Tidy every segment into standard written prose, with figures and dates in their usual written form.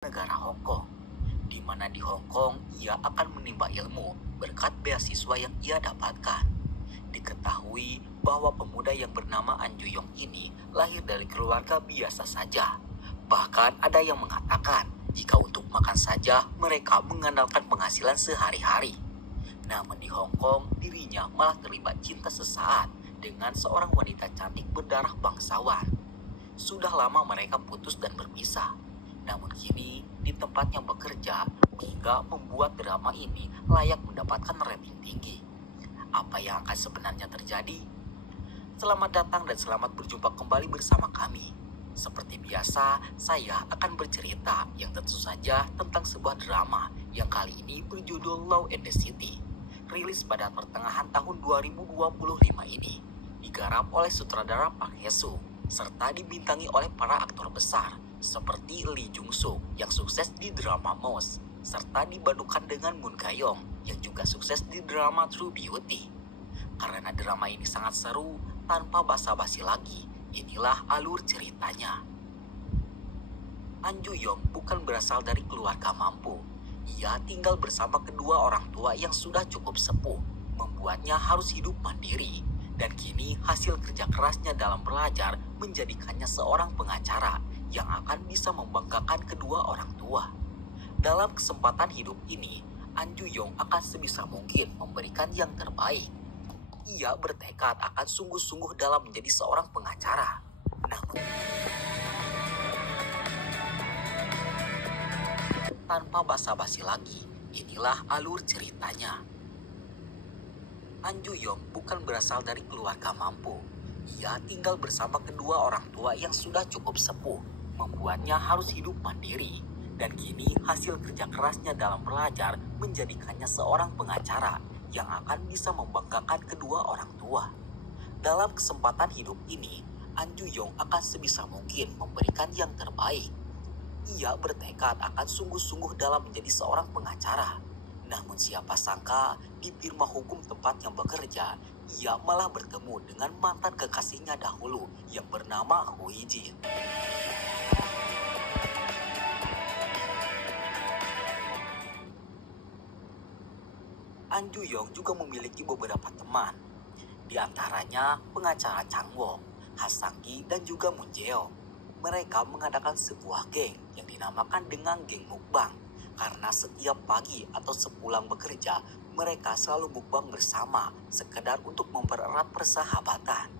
negara Hong Kong, di mana di Hong Kong ia akan menimba ilmu berkat beasiswa yang ia dapatkan. Diketahui bahwa pemuda yang bernama An Ju-yong ini lahir dari keluarga biasa saja. Bahkan ada yang mengatakan jika untuk makan saja mereka mengandalkan penghasilan sehari-hari. Namun di Hong Kong dirinya malah terlibat cinta sesaat dengan seorang wanita cantik berdarah bangsawan. Sudah lama mereka putus dan berpisah. Namun kini di tempatnya bekerja hingga membuat drama ini layak mendapatkan rating tinggi. Apa yang akan sebenarnya terjadi? Selamat datang dan selamat berjumpa kembali bersama kami. Seperti biasa, saya akan bercerita yang tentu saja tentang sebuah drama yang kali ini berjudul Law and the City. Rilis pada pertengahan tahun 2025 ini. Digarap oleh sutradara Park Hae-soo serta dibintangi oleh para aktor besar seperti Lee Jung-suk yang sukses di drama Mouse, serta dibadukan dengan Moon Ga-young yang juga sukses di drama True Beauty. Karena drama ini sangat seru, tanpa basa-basi lagi, inilah alur ceritanya. An Ju-yong bukan berasal dari keluarga mampu. Ia tinggal bersama kedua orang tua yang sudah cukup sepuh, membuatnya harus hidup mandiri. Dan kini hasil kerja kerasnya dalam belajar menjadikannya seorang pengacara yang akan bisa membanggakan kedua orang tua. Dalam kesempatan hidup ini, An Ju-yong akan sebisa mungkin memberikan yang terbaik. Ia bertekad akan sungguh-sungguh dalam menjadi seorang pengacara. Namun, tanpa basa-basi lagi, inilah alur ceritanya. An Ju-yong bukan berasal dari keluarga mampu. Ia tinggal bersama kedua orang tua yang sudah cukup sepuh, membuatnya harus hidup mandiri. Dan kini hasil kerja kerasnya dalam belajar menjadikannya seorang pengacara yang akan bisa membanggakan kedua orang tua. Dalam kesempatan hidup ini, An Ju-yong akan sebisa mungkin memberikan yang terbaik. Ia bertekad akan sungguh-sungguh dalam menjadi seorang pengacara. Namun siapa sangka di firma hukum tempatnya bekerja, ia malah bertemu dengan mantan kekasihnya dahulu yang bernama Hui Jin. An Ju-yong juga memiliki beberapa teman, di antaranya pengacara Chang Wo, Ha Sang-gi, dan juga Moon Jae-young. Mereka mengadakan sebuah geng yang dinamakan dengan geng mukbang. Karena setiap pagi atau sepulang bekerja, mereka selalu mukbang bersama, sekedar untuk mempererat persahabatan.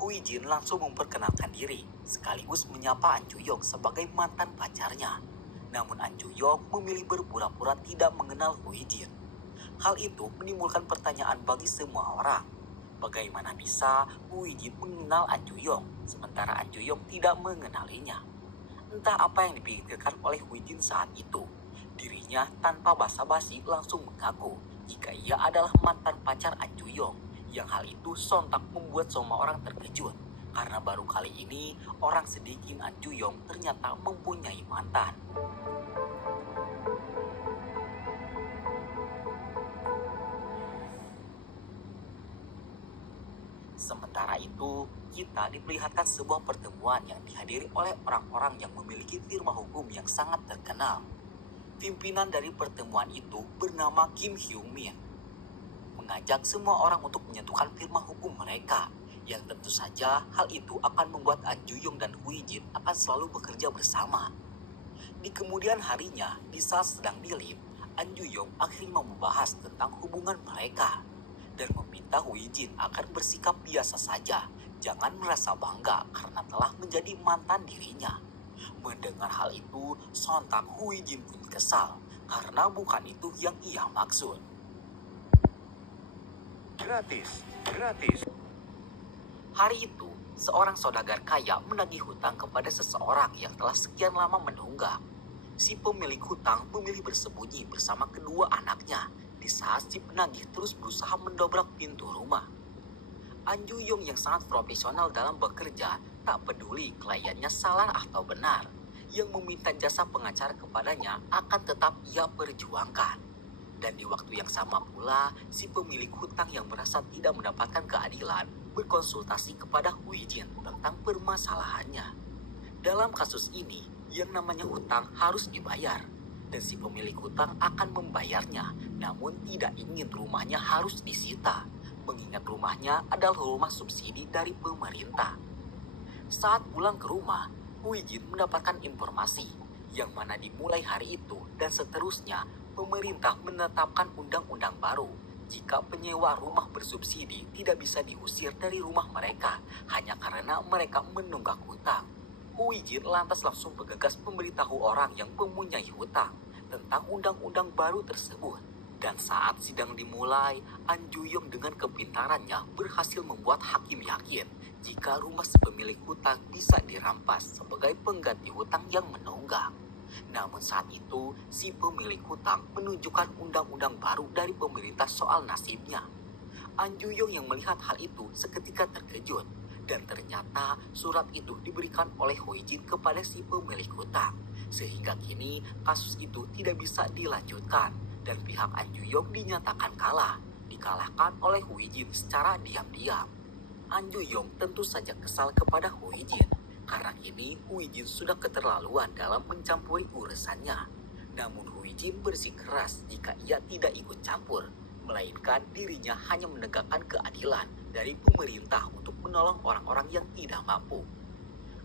Hui Jin langsung memperkenalkan diri, sekaligus menyapa An Ju-yong sebagai mantan pacarnya. Namun An Ju-yong memilih berpura-pura tidak mengenal Hui Jin. Hal itu menimbulkan pertanyaan bagi semua orang. Bagaimana bisa Hui Jin mengenal An Ju-yong, sementara An Ju-yong tidak mengenalinya? Entah apa yang dipikirkan oleh Hui Jin saat itu. Dirinya tanpa basa-basi langsung mengaku jika ia adalah mantan pacar An Ju-yong. Yang hal itu sontak membuat semua orang terkejut. Karena baru kali ini orang sedikit An Ju-yong ternyata mempunyai mantan. Sementara itu, kita diperlihatkan sebuah pertemuan yang dihadiri oleh orang-orang yang memiliki firma hukum yang sangat terkenal. Pimpinan dari pertemuan itu bernama Kim Hyung-min. Mengajak semua orang untuk menyentuhkan firma hukum mereka, yang tentu saja hal itu akan membuat An Ju-yong dan Hui Jin akan selalu bekerja bersama. Di kemudian harinya, di saat sedang di lift, An Ju-yong akhirnya membahas tentang hubungan mereka dan meminta Hui Jin akan bersikap biasa saja, jangan merasa bangga karena telah menjadi mantan dirinya. Mendengar hal itu, sontak Hui Jin pun kesal karena bukan itu yang ia maksud. Gratis. Hari itu, seorang saudagar kaya menagih hutang kepada seseorang yang telah sekian lama menunggak. Si pemilik hutang memilih bersembunyi bersama kedua anaknya di saat si penagih terus berusaha mendobrak pintu rumah. An Ju-yong yang sangat profesional dalam bekerja tak peduli kliennya salah atau benar. Yang meminta jasa pengacara kepadanya akan tetap ia perjuangkan. Dan di waktu yang sama pula, si pemilik hutang yang merasa tidak mendapatkan keadilan berkonsultasi kepada Hui Jin tentang permasalahannya. Dalam kasus ini, Yang namanya hutang harus dibayar, dan si pemilik hutang akan membayarnya, namun tidak ingin rumahnya harus disita, mengingat rumahnya adalah rumah subsidi dari pemerintah. Saat pulang ke rumah, Huijin mendapatkan informasi yang mana dimulai hari itu dan seterusnya pemerintah menetapkan undang-undang baru jika penyewa rumah bersubsidi tidak bisa diusir dari rumah mereka hanya karena mereka menunggak hutang. Huijin lantas langsung bergegas memberitahu orang yang mempunyai hutang tentang undang-undang baru tersebut. Dan saat sidang dimulai, An Juyong dengan kepintarannya berhasil membuat hakim yakin jika rumah si pemilik hutang bisa dirampas sebagai pengganti hutang yang menunggak. Namun saat itu, si pemilik hutang menunjukkan undang-undang baru dari pemerintah soal nasibnya. An Juyong yang melihat hal itu seketika terkejut, dan ternyata surat itu diberikan oleh Huijin kepada si pemilik hutang. Sehingga kini kasus itu tidak bisa dilanjutkan, dan pihak An Juyong dinyatakan kalah, dikalahkan oleh Huijin secara diam-diam. An Juyong tentu saja kesal kepada Huijin, karena kini Huijin sudah keterlaluan dalam mencampuri urusannya. Namun Huijin bersikeras jika ia tidak ikut campur, melainkan dirinya hanya menegakkan keadilan dari pemerintah untuk menolong orang-orang yang tidak mampu.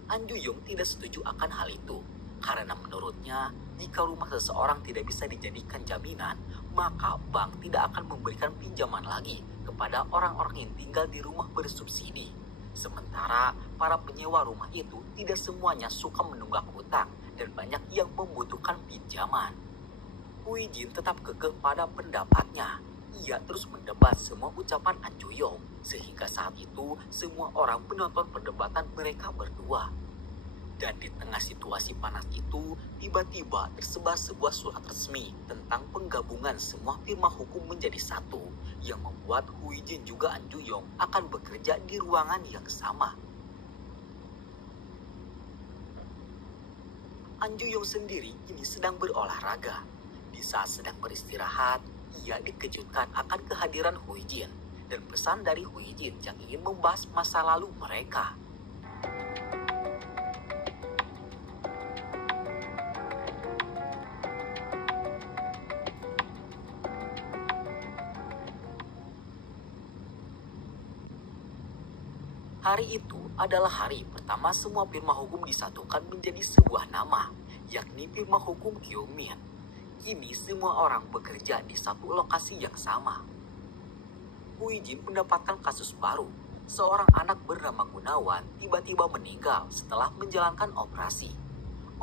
An Juyong tidak setuju akan hal itu, karena menurutnya jika rumah seseorang tidak bisa dijadikan jaminan, maka bank tidak akan memberikan pinjaman lagi kepada orang-orang yang tinggal di rumah bersubsidi. Sementara para penyewa rumah itu tidak semuanya suka menunggak hutang dan banyak yang membutuhkan pinjaman. Huijin tetap kekeh pada pendapatnya. Ia terus mendebat semua ucapan An Juyong, sehingga saat itu semua orang menonton perdebatan mereka berdua. Dan di tengah situasi panas itu, tiba-tiba tersebar sebuah surat resmi tentang penggabungan semua firma hukum menjadi satu, yang membuat Huijin juga An Juyong akan bekerja di ruangan yang sama. An Juyong sendiri kini sedang berolahraga. Di saat sedang beristirahat, ia dikejutkan akan kehadiran Huijin dan pesan dari Huijin yang ingin membahas masa lalu mereka. Hari itu adalah hari pertama semua firma hukum disatukan menjadi sebuah nama, yakni firma hukum Kyungmin. Kini semua orang bekerja di satu lokasi yang sama. Huijin mendapatkan kasus baru. Seorang anak bernama Gunawan tiba-tiba meninggal setelah menjalankan operasi.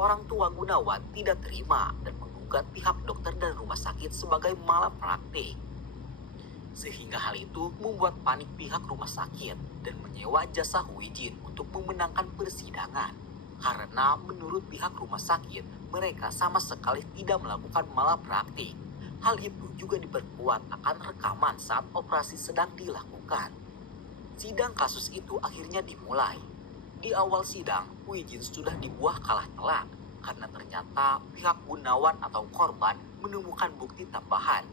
Orang tua Gunawan tidak terima dan menggugat pihak dokter dan rumah sakit sebagai malapraktik. Sehingga hal itu membuat panik pihak rumah sakit dan menyewa jasa Huijin untuk memenangkan persidangan. Karena menurut pihak rumah sakit, mereka sama sekali tidak melakukan malapraktik. Hal itu juga diperkuat akan rekaman saat operasi sedang dilakukan. Sidang kasus itu akhirnya dimulai. Di awal sidang, Huijin sudah dibuah kalah telak karena ternyata pihak Gunawan atau korban menemukan bukti tambahan.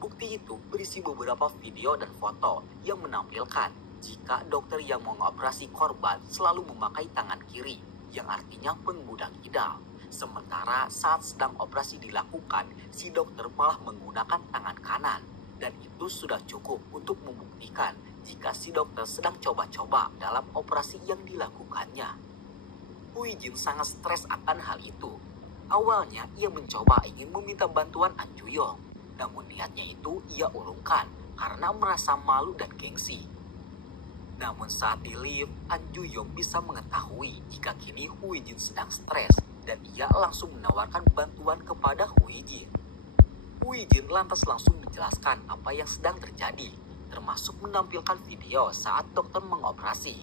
Bukti itu berisi beberapa video dan foto yang menampilkan jika dokter yang mengoperasi korban selalu memakai tangan kiri, yang artinya pengguna kidal. Sementara saat sedang operasi dilakukan, si dokter malah menggunakan tangan kanan. Dan itu sudah cukup untuk membuktikan jika si dokter sedang coba-coba dalam operasi yang dilakukannya. Huijin sangat stres akan hal itu. Awalnya ia mencoba ingin meminta bantuan An Juyong. Namun niatnya itu ia urungkan karena merasa malu dan gengsi. Namun saat di lift, An Juyong bisa mengetahui jika kini Huijin sedang stres dan ia langsung menawarkan bantuan kepada Huijin. Huijin lantas langsung menjelaskan apa yang sedang terjadi, termasuk menampilkan video saat dokter mengoperasi.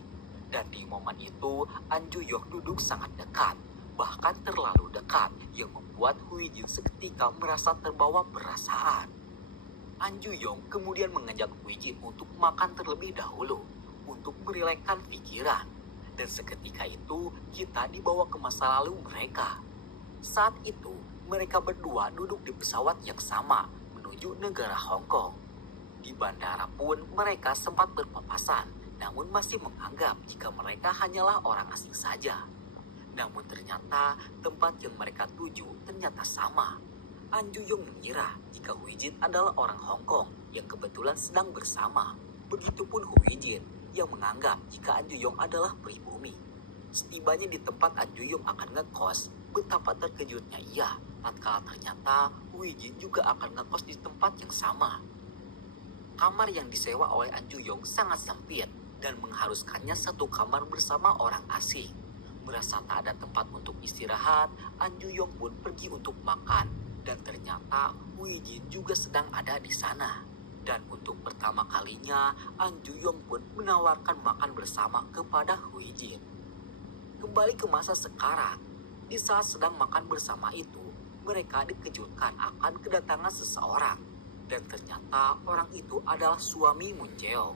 Dan di momen itu, An Juyong duduk sangat dekat, bahkan terlalu dekat, yang membuat Huijin seketika merasa terbawa perasaan. An Juyong kemudian mengajak Huijin untuk makan terlebih dahulu, untuk merilekkan pikiran. Dan seketika itu, kita dibawa ke masa lalu mereka. Saat itu, mereka berdua duduk di pesawat yang sama, menuju negara Hong Kong. Di bandara pun mereka sempat berpapasan, namun masih menganggap jika mereka hanyalah orang asing saja. Namun ternyata tempat yang mereka tuju ternyata sama. An Juyong mengira jika Hui Jin adalah orang Hong Kong yang kebetulan sedang bersama. Begitupun Hui Jin yang menganggap jika An Juyong adalah pribumi. Setibanya di tempat An Juyong akan ngekos, betapa terkejutnya ia tatkala ternyata Hui Jin juga akan ngekos di tempat yang sama. Kamar yang disewa oleh An Juyong sangat sempit dan mengharuskannya satu kamar bersama orang asing. Merasa tak ada tempat untuk istirahat, An Juyong pun pergi untuk makan. Dan ternyata Hui Jin juga sedang ada di sana. Dan untuk pertama kalinya, An Juyong pun menawarkan makan bersama kepada Hui Jin. Kembali ke masa sekarang, di saat sedang makan bersama itu, mereka dikejutkan akan kedatangan seseorang. Dan ternyata orang itu adalah suami Moon Jeong.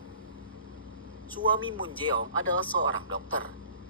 Suami Moon Jeong adalah seorang dokter.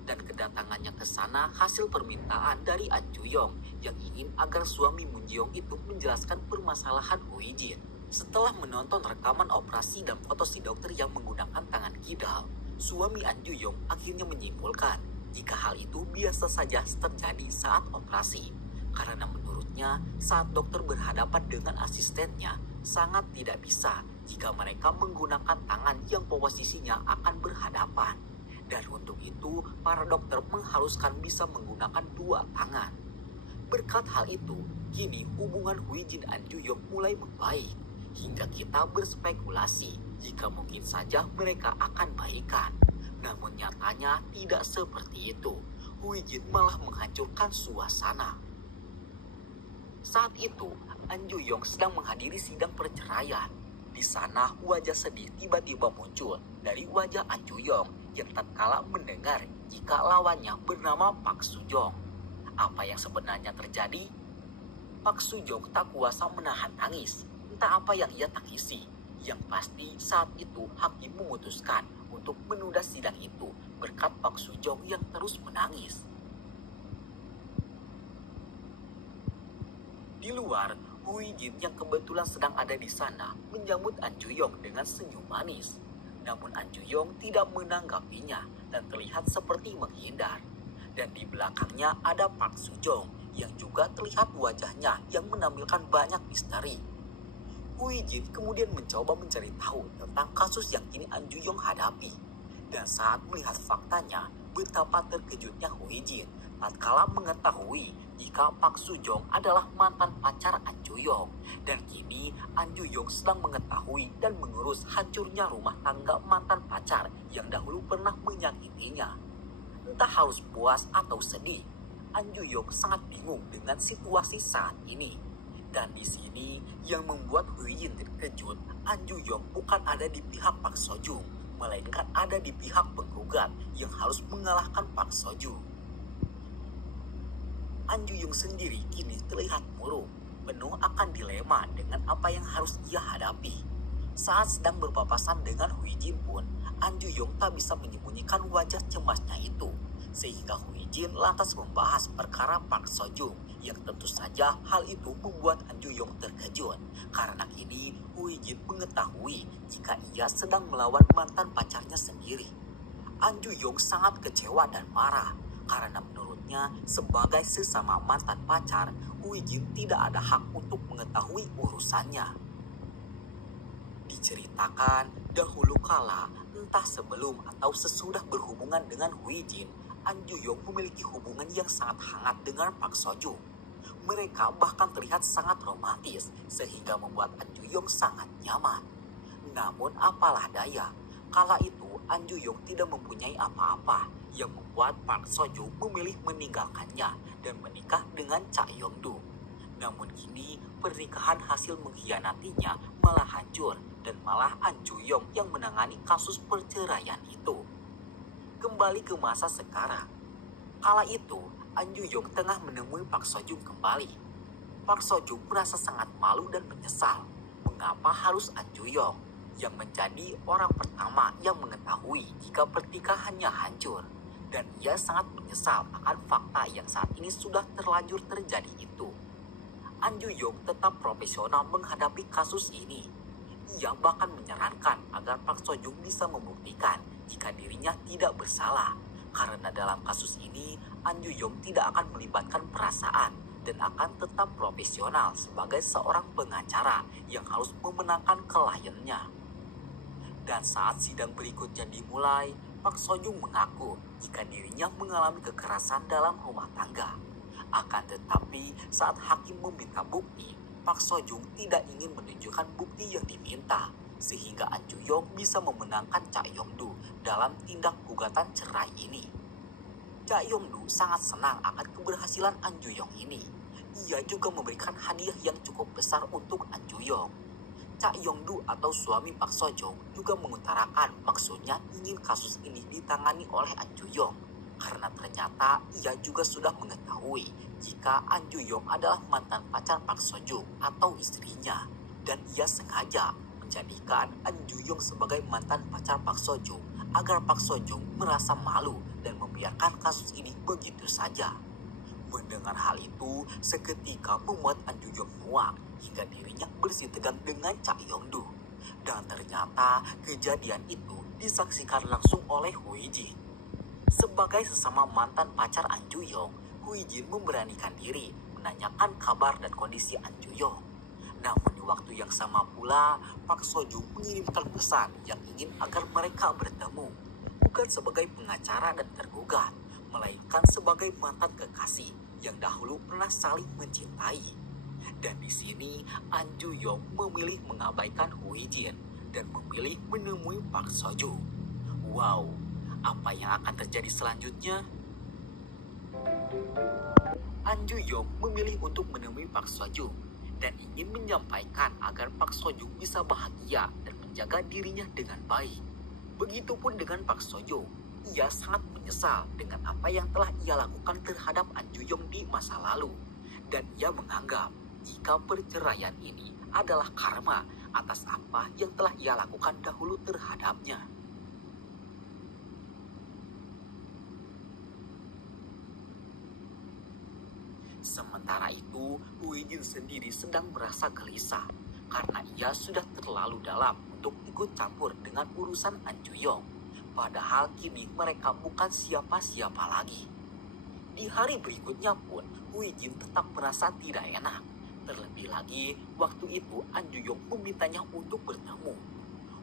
Dan kedatangannya ke sana hasil permintaan dari An Juyong yang ingin agar suami Moon Jeong itu menjelaskan permasalahan Hui Jin. Setelah menonton rekaman operasi dan foto si dokter yang menggunakan tangan kidal, suami An Juyong akhirnya menyimpulkan jika hal itu biasa saja terjadi saat operasi. Karena menurutnya saat dokter berhadapan dengan asistennya sangat tidak bisa jika mereka menggunakan tangan yang posisinya akan berhadapan. Dan untuk itu, para dokter mengharuskan bisa menggunakan dua tangan. Berkat hal itu, kini hubungan Hui Jin dan An Juyong mulai membaik. Hingga kita berspekulasi jika mungkin saja mereka akan baikan. Namun nyatanya tidak seperti itu. Hui Jin malah menghancurkan suasana. Saat itu, An Juyong sedang menghadiri sidang perceraian. Di sana, wajah sedih tiba-tiba muncul dari wajah An Juyong yang tatkala mendengar jika lawannya bernama Pak Sujong. Apa yang sebenarnya terjadi? Pak Sujong tak kuasa menahan tangis. Entah apa yang ia tangisi. Yang pasti saat itu hakim memutuskan untuk menunda sidang itu berkat Pak Sujong yang terus menangis. Di luar, Hui Jin yang kebetulan sedang ada di sana menyambut An Juyong dengan senyum manis. Namun An Juyong tidak menanggapinya dan terlihat seperti menghindar. Dan di belakangnya ada Pak Sujong yang juga terlihat wajahnya yang menampilkan banyak misteri. Hui Jin kemudian mencoba mencari tahu tentang kasus yang kini An Juyong hadapi. Dan saat melihat faktanya, betapa terkejutnya Hui Jin tatkala mengetahui jika Pak Sujong adalah mantan pacar An Juyong. Dan kini An Juyong sedang mengetahui dan mengurus hancurnya rumah tangga mantan pacar yang dahulu pernah menyakitinya. Entah harus puas atau sedih, An Juyong sangat bingung dengan situasi saat ini. Dan di sini yang membuat Hui Jin terkejut, An Juyong bukan ada di pihak Pak Sojung, melainkan ada di pihak penggugat yang harus mengalahkan Pak Sojung. An Juyong sendiri kini terlihat murung, penuh akan dilema dengan apa yang harus ia hadapi. Saat sedang berpapasan dengan Hui Jin pun, An Juyong tak bisa menyembunyikan wajah cemasnya itu. Sehingga Hui Jin lantas membahas perkara Pak Sojung, yang tentu saja hal itu membuat An Juyong terkejut. Karena kini Hui Jin mengetahui jika ia sedang melawan mantan pacarnya sendiri. An Juyong sangat kecewa dan marah. Karena menurutnya sebagai sesama mantan pacar, Hui Jin tidak ada hak untuk mengetahui urusannya. Diceritakan dahulu kala, entah sebelum atau sesudah berhubungan dengan Hui Jin, An Juyong memiliki hubungan yang sangat hangat dengan Pak Sojung. Mereka bahkan terlihat sangat romantis sehingga membuat An Juyong sangat nyaman. Namun apalah daya, kala itu An Juyong tidak mempunyai apa-apa yang membuat Park Seo-joon memilih meninggalkannya dan menikah dengan Cha Yong-doo. Namun kini pernikahan hasil mengkhianatinya malah hancur dan malah An Ju-yong yang menangani kasus perceraian itu. Kembali ke masa sekarang. Kala itu An Ju-yong tengah menemui Park Seo-joon kembali. Park Seo-joon merasa sangat malu dan menyesal. Mengapa harus An Ju-yong yang menjadi orang pertama yang mengetahui jika pernikahannya hancur? Dan ia sangat menyesal akan fakta yang saat ini sudah terlanjur terjadi itu. An Ju-yong tetap profesional menghadapi kasus ini. Ia bahkan menyarankan agar Park Seo-joon bisa membuktikan jika dirinya tidak bersalah. Karena dalam kasus ini, An Juyong tidak akan melibatkan perasaan dan akan tetap profesional sebagai seorang pengacara yang harus memenangkan kliennya. Dan saat sidang berikutnya dimulai, Park Seo-jung mengaku jika dirinya mengalami kekerasan dalam rumah tangga. Akan tetapi, saat hakim meminta bukti, Park Seo-jung tidak ingin menunjukkan bukti yang diminta, sehingga An Juyong bisa memenangkan Cha Yong-du dalam tindak gugatan cerai ini. Cha Yong-du sangat senang akan keberhasilan An Juyong ini. Ia juga memberikan hadiah yang cukup besar untuk An Juyong. Cha Yong-du atau suami Park Seo-jung juga mengutarakan maksudnya ingin kasus ini ditangani oleh An Juyong karena ternyata ia juga sudah mengetahui jika An Juyong adalah mantan pacar Park Seo-jung atau istrinya, dan ia sengaja menjadikan An Juyong sebagai mantan pacar Park Seo-jung agar Park Seo-jung merasa malu dan membiarkan kasus ini begitu saja. Mendengar hal itu, seketika membuat An Juyong muak hingga dirinya bersitegang dengan Cha Yong-du. Dan ternyata kejadian itu disaksikan langsung oleh Hu Jin. Sebagai sesama mantan pacar An Juyong, Hu Jin memberanikan diri menanyakan kabar dan kondisi An Juyong. Namun di waktu yang sama pula, Park Seo-jung mengirimkan pesan yang ingin agar mereka bertemu, bukan sebagai pengacara dan tergugat, melainkan sebagai mantan kekasih yang dahulu pernah saling mencintai. Dan di sini An Juyong memilih mengabaikan Hu Jin dan memilih menemui Park Seo-jung. Wow, apa yang akan terjadi selanjutnya? An Juyong memilih untuk menemui Park Seo-jung dan ingin menyampaikan agar Park Seo-jung bisa bahagia dan menjaga dirinya dengan baik. Begitupun dengan Park Seo-jung, ia sangat menyesal dengan apa yang telah ia lakukan terhadap An Juyong di masa lalu, dan ia menganggap jika perceraian ini adalah karma atas apa yang telah ia lakukan dahulu terhadapnya. Sementara itu, Hu Jin sendiri sedang merasa gelisah karena ia sudah terlalu dalam untuk ikut campur dengan urusan An Juyong. Padahal kini mereka bukan siapa-siapa lagi. Di hari berikutnya pun, Hu Jin tetap merasa tidak enak. Terlebih lagi, waktu itu An Juyong memintanya untuk bertemu.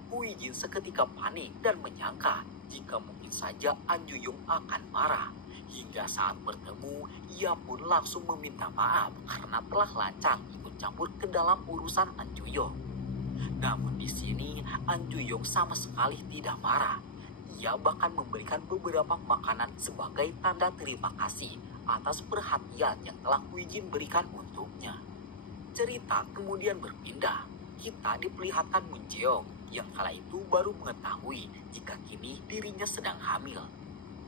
Hu Jin seketika panik dan menyangka jika mungkin saja An Juyong akan marah. Hingga saat bertemu, ia pun langsung meminta maaf karena telah lancang ikut campur ke dalam urusan An Juyong. Namun di sini An Juyong sama sekali tidak marah. Ia bahkan memberikan beberapa makanan sebagai tanda terima kasih atas perhatian yang telah Hu Jin berikan untuknya. Cerita kemudian berpindah. Kita diperlihatkan Moon Jeong yang kala itu baru mengetahui jika kini dirinya sedang hamil.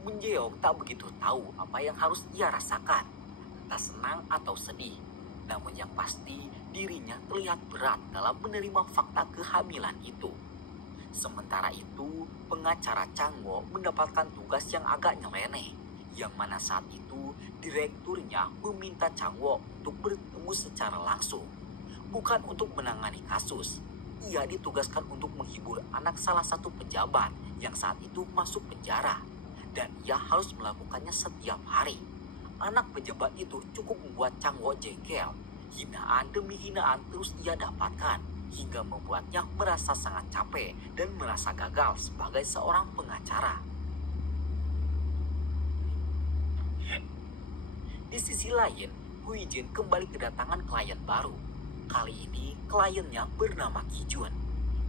Moon Jeong tak begitu tahu apa yang harus ia rasakan, entah senang atau sedih. Namun yang pasti dirinya terlihat berat dalam menerima fakta kehamilan itu. Sementara itu, pengacara Chang-woo mendapatkan tugas yang agak nyeleneh, yang mana saat itu direkturnya meminta Chang-woo untuk bertemu secara langsung. Bukan untuk menangani kasus, ia ditugaskan untuk menghibur anak salah satu pejabat yang saat itu masuk penjara. Dan ia harus melakukannya setiap hari. Anak pejabat itu cukup membuat Chang-woo jengkel. Hinaan demi hinaan terus ia dapatkan, hingga membuatnya merasa sangat capek dan merasa gagal sebagai seorang pengacara. Di sisi lain, Hu Jin kembali kedatangan klien baru. Kali ini kliennya bernama Gi Jun.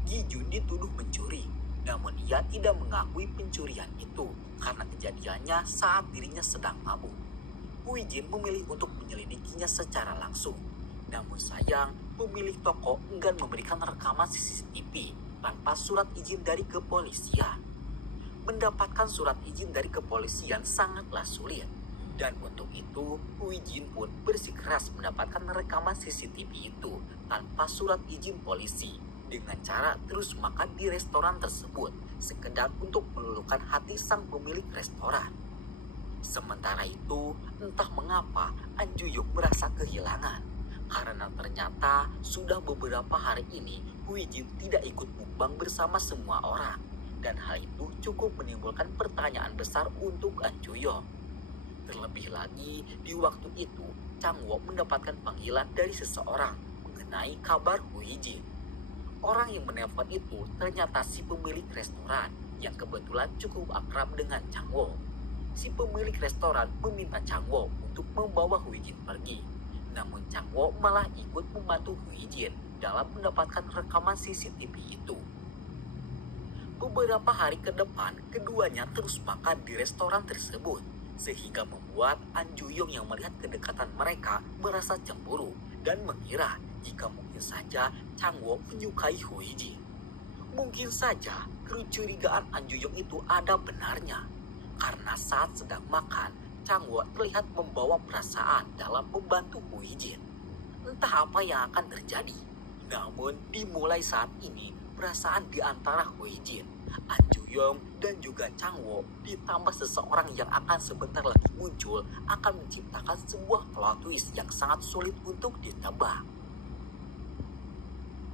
Gi Jun dituduh mencuri, namun ia tidak mengakui pencurian itu karena kejadiannya saat dirinya sedang mabuk. Hu Jin memilih untuk menyelidikinya secara langsung. Namun sayang, pemilik toko enggan memberikan rekaman CCTV tanpa surat izin dari kepolisian. Mendapatkan surat izin dari kepolisian sangatlah sulit. Dan untuk itu, Hu Jin pun bersikeras mendapatkan rekaman CCTV itu tanpa surat izin polisi dengan cara terus makan di restoran tersebut, sekedar untuk meluluhkan hati sang pemilik restoran. Sementara itu, entah mengapa An Juyong merasa kehilangan, karena ternyata sudah beberapa hari ini Hu Jin tidak ikut mukbang bersama semua orang, dan hal itu cukup menimbulkan pertanyaan besar untuk An Juyong. Terlebih lagi, di waktu itu, Changwo mendapatkan panggilan dari seseorang mengenai kabar Hu Yijin. Orang yang menelpon itu ternyata si pemilik restoran yang kebetulan cukup akrab dengan Changwo. Si pemilik restoran meminta Changwo untuk membawa Hu Yijin pergi. Namun Changwo malah ikut membantu Hu Yijin dalam mendapatkan rekaman CCTV itu. Beberapa hari ke depan, keduanya terus makan di restoran tersebut, sehingga membuat An Ju-yong yang melihat kedekatan mereka merasa cemburu dan mengira jika mungkin saja Changwo menyukai Hu Yijin. Mungkin saja kecurigaan An Ju-yong itu ada benarnya, karena saat sedang makan, Changwo terlihat membawa perasaan dalam membantu Hu Yijin. Entah apa yang akan terjadi, namun dimulai saat ini perasaan di antara Hu Yijin, An Ju-yong, dan juga Changwo ditambah seseorang yang akan sebentar lagi muncul akan menciptakan sebuah plot twist yang sangat sulit untuk ditebak.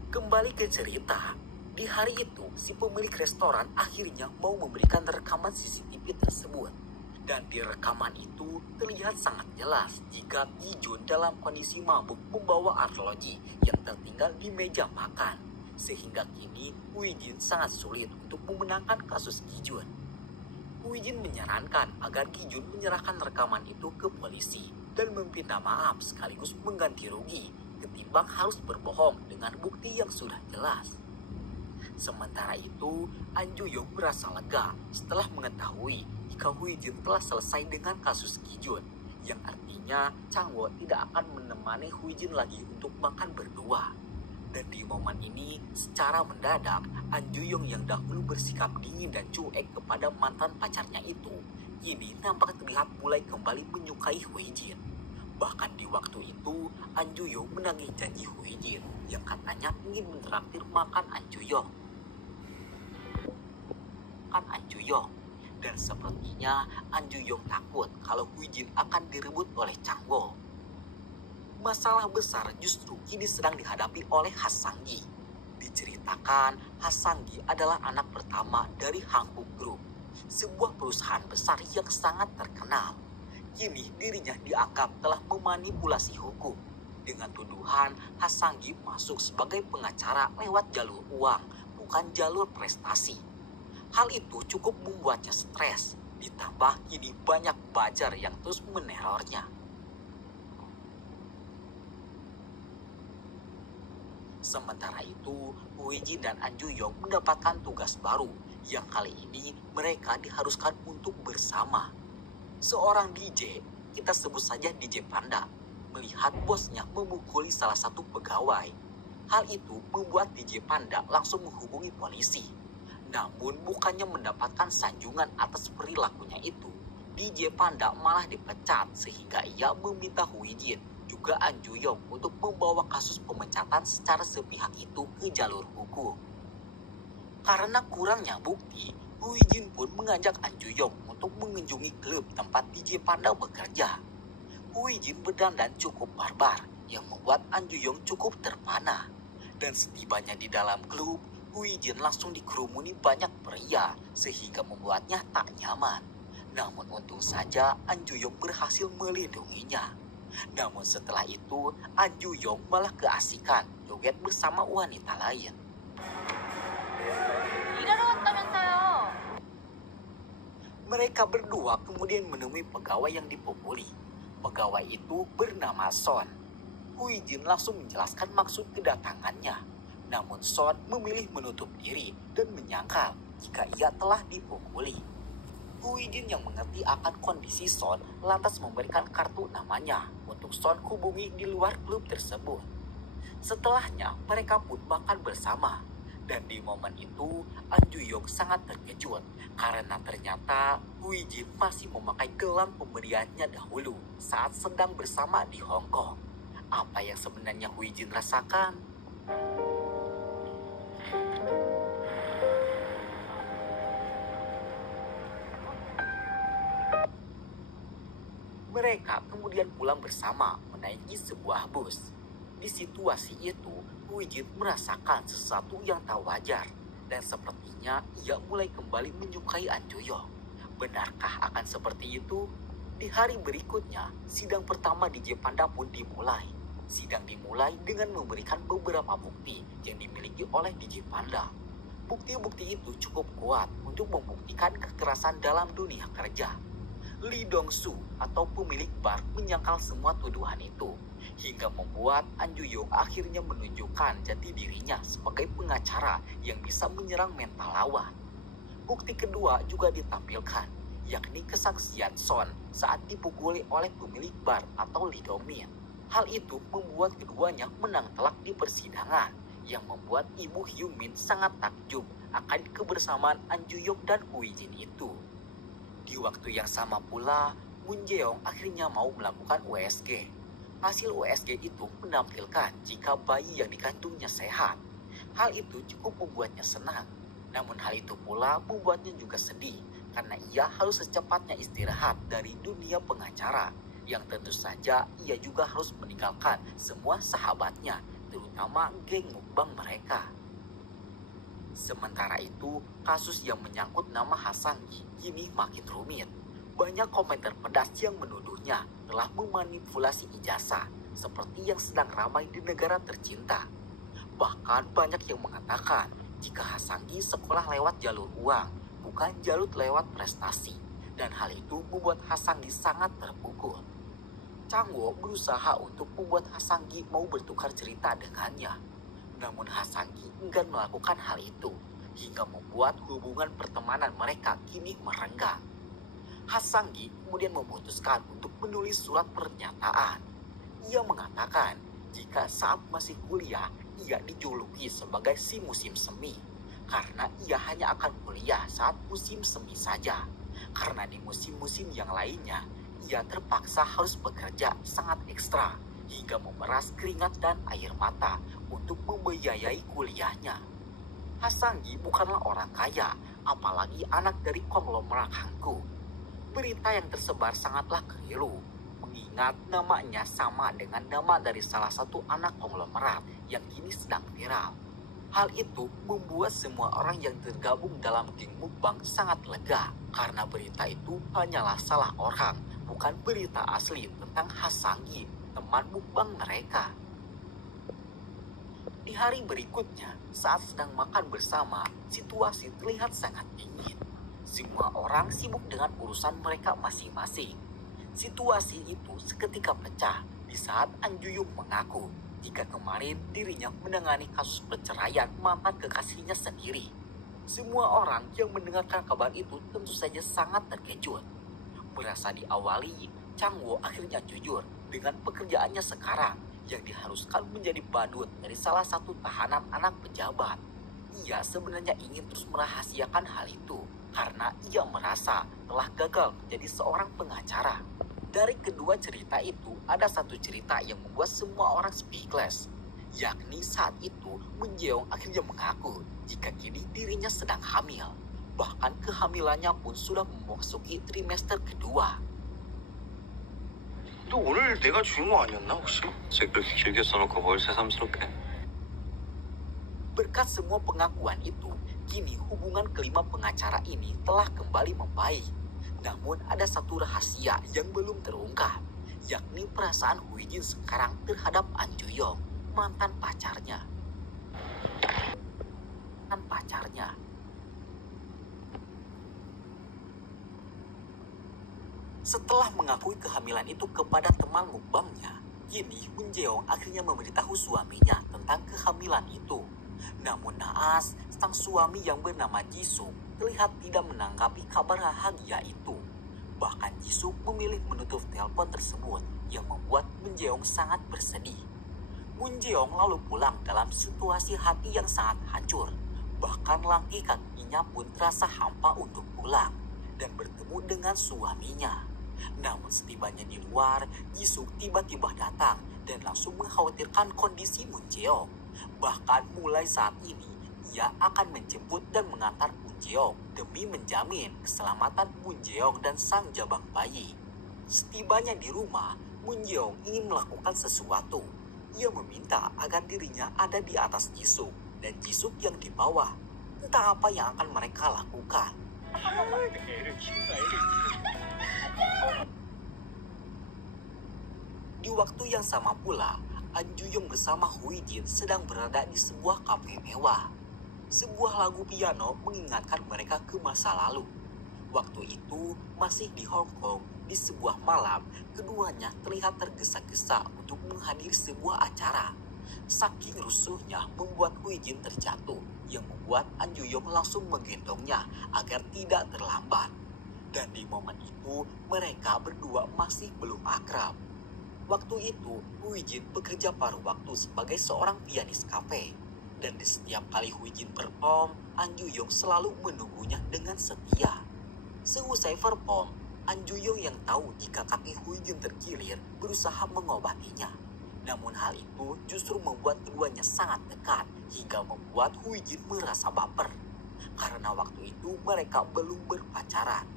Kembali ke cerita, di hari itu si pemilik restoran akhirnya mau memberikan rekaman CCTV tersebut. Dan di rekaman itu terlihat sangat jelas jika Gi-jun dalam kondisi mabuk membawa arloji yang tertinggal di meja makan. Sehingga kini Hu Yijin sangat sulit untuk memenangkan kasus Gi-jun. Hu Yijin menyarankan agar Gi-jun menyerahkan rekaman itu ke polisi dan meminta maaf sekaligus mengganti rugi ketimbang harus berbohong dengan bukti yang sudah jelas. Sementara itu, An Ju-yong merasa lega setelah mengetahui jika Hu Yijin telah selesai dengan kasus Gi-jun, yang artinya Changwo tidak akan menemani Hu Yijin lagi untuk makan berdua. Dan di momen ini, secara mendadak, An Ju-yong yang dahulu bersikap dingin dan cuek kepada mantan pacarnya itu, kini nampak terlihat mulai kembali menyukai Hu Yijin. Bahkan di waktu itu, An Ju-yong menagih janji Hu Yijin yang katanya ingin menraktir makan An Ju-yong. Dan sepertinya An Ju-yong takut kalau Hu Yijin akan direbut oleh Changwo. Masalah besar justru kini sedang dihadapi oleh Ha Sang-gi. Diceritakan Ha Sang-gi adalah anak pertama dari Hankook Group, sebuah perusahaan besar yang sangat terkenal. Kini dirinya dianggap telah memanipulasi hukum dengan tuduhan Ha Sang-gi masuk sebagai pengacara lewat jalur uang, bukan jalur prestasi. Hal itu cukup membuatnya stres, ditambah kini banyak bajar yang terus menerornya. Sementara itu, Hu Yijin dan An Ju-yong mendapatkan tugas baru yang kali ini mereka diharuskan untuk bersama. Seorang DJ, kita sebut saja DJ Panda, melihat bosnya memukuli salah satu pegawai. Hal itu membuat DJ Panda langsung menghubungi polisi. Namun bukannya mendapatkan sanjungan atas perilakunya itu, DJ Panda malah dipecat sehingga ia meminta Hu Yijin juga An Ju-yong untuk membawa kasus pemecatan secara sepihak itu ke jalur hukum. Karena kurangnya bukti, Hu Yijin pun mengajak An Ju-yong untuk mengunjungi klub tempat DJ Panda bekerja. Hu Yijin berdandan cukup barbar yang membuat An Ju-yong cukup terpana. Dan setibanya di dalam klub, Hu Yijin langsung dikerumuni banyak pria sehingga membuatnya tak nyaman. Namun untung saja An Ju-yong berhasil melindunginya. Namun setelah itu, An Ju-yong malah keasikan joget bersama wanita lain. Mereka berdua kemudian menemui pegawai yang dipukuli. Pegawai itu bernama Son. Hu Yijin langsung menjelaskan maksud kedatangannya. Namun Son memilih menutup diri dan menyangkal jika ia telah dipukuli. Hu Yijin yang mengerti akan kondisi Son lantas memberikan kartu namanya untuk Son hubungi di luar klub tersebut. Setelahnya mereka pun makan bersama. Dan di momen itu An Ju-yong sangat terkejut karena ternyata Hu Yijin masih memakai gelang pemberiannya dahulu saat sedang bersama di Hong Kong. Apa yang sebenarnya Hu Yijin rasakan? Mereka kemudian pulang bersama menaiki sebuah bus. Di situasi itu, Hu Yijin merasakan sesuatu yang tak wajar dan sepertinya ia mulai kembali menyukai An Ju-yong. Benarkah akan seperti itu? Di hari berikutnya, sidang pertama di Jepanda pun dimulai. Sidang dimulai dengan memberikan beberapa bukti yang dimiliki oleh DJ Panda. Bukti-bukti itu cukup kuat untuk membuktikan kekerasan dalam dunia kerja. Lee Dong-soo atau pemilik bar menyangkal semua tuduhan itu, hingga membuat An Ju-young akhirnya menunjukkan jati dirinya sebagai pengacara yang bisa menyerang mental lawan. Bukti kedua juga ditampilkan, yakni kesaksian Son saat dipukuli oleh pemilik bar atau Lee Dong-min. Hal itu membuat keduanya menang telak di persidangan, yang membuat Ibu Hyung-min sangat takjub akan kebersamaan An Ju-young dan Hui Jin itu. Di waktu yang sama pula, Moon Jae-yong akhirnya mau melakukan USG. Hasil USG itu menampilkan jika bayi yang dikandungnya sehat. Hal itu cukup membuatnya senang. Namun hal itu pula membuatnya juga sedih, karena ia harus secepatnya istirahat dari dunia pengacara, yang tentu saja ia juga harus meninggalkan semua sahabatnya, terutama geng mukbang mereka. Sementara itu, kasus yang menyangkut nama Hasanggi kini makin rumit. Banyak komentar pedas yang menuduhnya telah memanipulasi ijazah, seperti yang sedang ramai di negara tercinta. Bahkan banyak yang mengatakan jika Hasanggi sekolah lewat jalur uang, bukan jalur lewat prestasi, dan hal itu membuat Hasanggi sangat terpukul. Changwoo berusaha untuk membuat Hasanggi mau bertukar cerita dengannya. Namun Hasanggi enggan melakukan hal itu, hingga membuat hubungan pertemanan mereka kini merenggang. Hasanggi kemudian memutuskan untuk menulis surat pernyataan. Ia mengatakan jika saat masih kuliah, ia dijuluki sebagai si musim semi, karena ia hanya akan kuliah saat musim semi saja. Karena di musim-musim yang lainnya, ia terpaksa harus bekerja sangat ekstra, hingga memeras keringat dan air mata untuk membiayai kuliahnya. Hasanggi bukanlah orang kaya, apalagi anak dari konglomerat Hanggu. Berita yang tersebar sangatlah keliru, mengingat namanya sama dengan nama dari salah satu anak konglomerat yang kini sedang viral. Hal itu membuat semua orang yang tergabung dalam geng mukbang sangat lega, karena berita itu hanyalah salah orang, bukan berita asli tentang Hasanggi, teman mukbang mereka. Di hari berikutnya, saat sedang makan bersama, situasi terlihat sangat dingin. Semua orang sibuk dengan urusan mereka masing-masing. Situasi itu seketika pecah di saat An Ju-young mengaku jika kemarin dirinya menangani kasus perceraian mantan kekasihnya sendiri. Semua orang yang mendengarkan kabar itu tentu saja sangat terkejut. Merasa diawali, Changwoo akhirnya jujur dengan pekerjaannya sekarang yang diharuskan menjadi badut dari salah satu tahanan anak pejabat. Ia sebenarnya ingin terus merahasiakan hal itu karena ia merasa telah gagal menjadi seorang pengacara. Dari kedua cerita itu, ada satu cerita yang membuat semua orang speechless, yakni saat itu Moon Jae-yong akhirnya mengaku jika kini dirinya sedang hamil. Bahkan kehamilannya pun sudah memasuki trimester kedua. 너 오늘 내가 주인공 아니었나 혹시? 쟤 그렇게 길게 써놓고 뭘 새삼스럽게. Berkat semua pengakuan itu, kini hubungan kelima pengacara ini telah kembali membaik. Namun ada satu rahasia yang belum terungkap, yakni perasaan Hui Jin sekarang terhadap An Ju-young, mantan pacarnya. Setelah mengakui kehamilan itu kepada teman mukbangnya, kini Moon Jae-yong akhirnya memberitahu suaminya tentang kehamilan itu. Namun naas, sang suami yang bernama Jisung terlihat tidak menanggapi kabar bahagia itu. Bahkan Jisung memilih menutup telepon tersebut yang membuat Moon Jae-yong sangat bersedih. Moon Jae-yong lalu pulang dalam situasi hati yang sangat hancur. Bahkan langkah kakinya pun terasa hampa untuk pulang dan bertemu dengan suaminya. Namun setibanya di luar, Jisung tiba-tiba datang dan langsung mengkhawatirkan kondisi Moon Jae-yong. Bahkan mulai saat ini, ia akan menjemput dan mengantar Moon Jae-yong demi menjamin keselamatan Moon Jae-yong dan sang jabang bayi. Setibanya di rumah, Moon Jae-yong ingin melakukan sesuatu. Ia meminta agar dirinya ada di atas Jisung dan Jisung yang di bawah. Entah apa yang akan mereka lakukan. Di waktu yang sama pula, An Ju-yong bersama Hui Jin sedang berada di sebuah kafe mewah. Sebuah lagu piano mengingatkan mereka ke masa lalu. Waktu itu masih di Hong Kong, di sebuah malam, keduanya terlihat tergesa-gesa untuk menghadiri sebuah acara. Saking rusuhnya membuat Hui Jin terjatuh, yang membuat An Ju-yong langsung menggendongnya agar tidak terlambat. Dan di momen itu, mereka berdua masih belum akrab. Waktu itu, Hui Jin bekerja paruh waktu sebagai seorang pianis kafe. Dan di setiap kali Hui Jin perform, An Ju-yong selalu menunggunya dengan setia. Seusai perform, An Ju-yong yang tahu jika kaki Hui Jin terkilir berusaha mengobatinya. Namun hal itu justru membuat keduanya sangat dekat hingga membuat Hui Jin merasa baper. Karena waktu itu mereka belum berpacaran.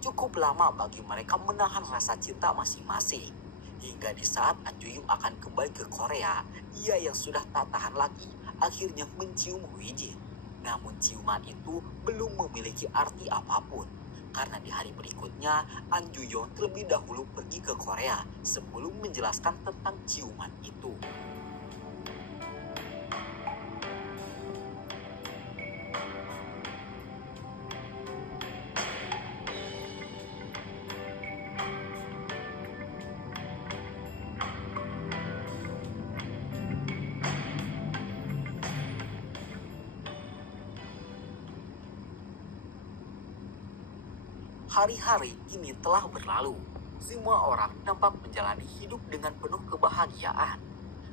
Cukup lama bagi mereka menahan rasa cinta masing-masing. Hingga di saat An Ju-yong akan kembali ke Korea, ia yang sudah tak tahan lagi akhirnya mencium Hui Jin. Namun ciuman itu belum memiliki arti apapun. Karena di hari berikutnya, An Ju-yong terlebih dahulu pergi ke Korea sebelum menjelaskan tentang ciuman itu. Hari-hari kini telah berlalu. Semua orang nampak menjalani hidup dengan penuh kebahagiaan.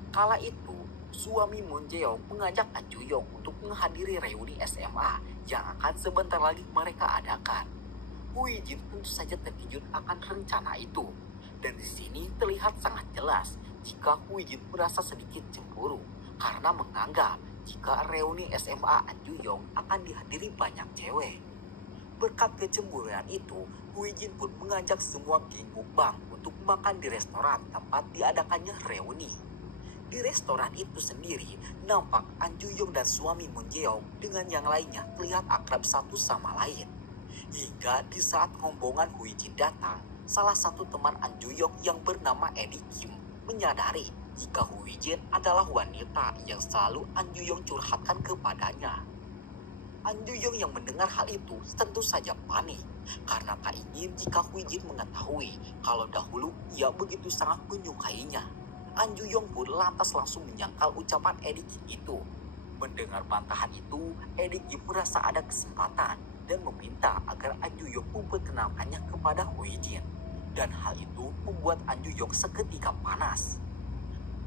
Kala itu, suami Moon Jae-yong mengajak An Ju-yong untuk menghadiri reuni SMA yang akan sebentar lagi mereka adakan. Hui Jin tentu saja terkejut akan rencana itu. Dan di sini terlihat sangat jelas jika Hui Jin merasa sedikit cemburu karena menganggap jika reuni SMA An Ju-yong akan dihadiri banyak cewek. Berkat kecemburuan itu, Hui Jin pun mengajak semua geng mukbang untuk makan di restoran tempat diadakannya reuni. Di restoran itu sendiri, nampak An Ju-yong dan suami Moon Jae-yong dengan yang lainnya terlihat akrab satu sama lain. Hingga di saat rombongan Hui Jin datang, salah satu teman An Ju-yong yang bernama Eddie Kim menyadari jika Hui Jin adalah wanita yang selalu An Ju-yong curhatkan kepadanya. An Ju-yong yang mendengar hal itu tentu saja panik karena tak ingin jika Hui Jin mengetahui kalau dahulu ia begitu sangat menyukainya. An Ju-yong pun lantas langsung menyangkal ucapan Eddie Kim itu. Mendengar bantahan itu, Eddie Kim merasa ada kesempatan dan meminta agar An Ju-yong memperkenalkannya kepada Hui Jin. Dan hal itu membuat An Ju-yong seketika panas.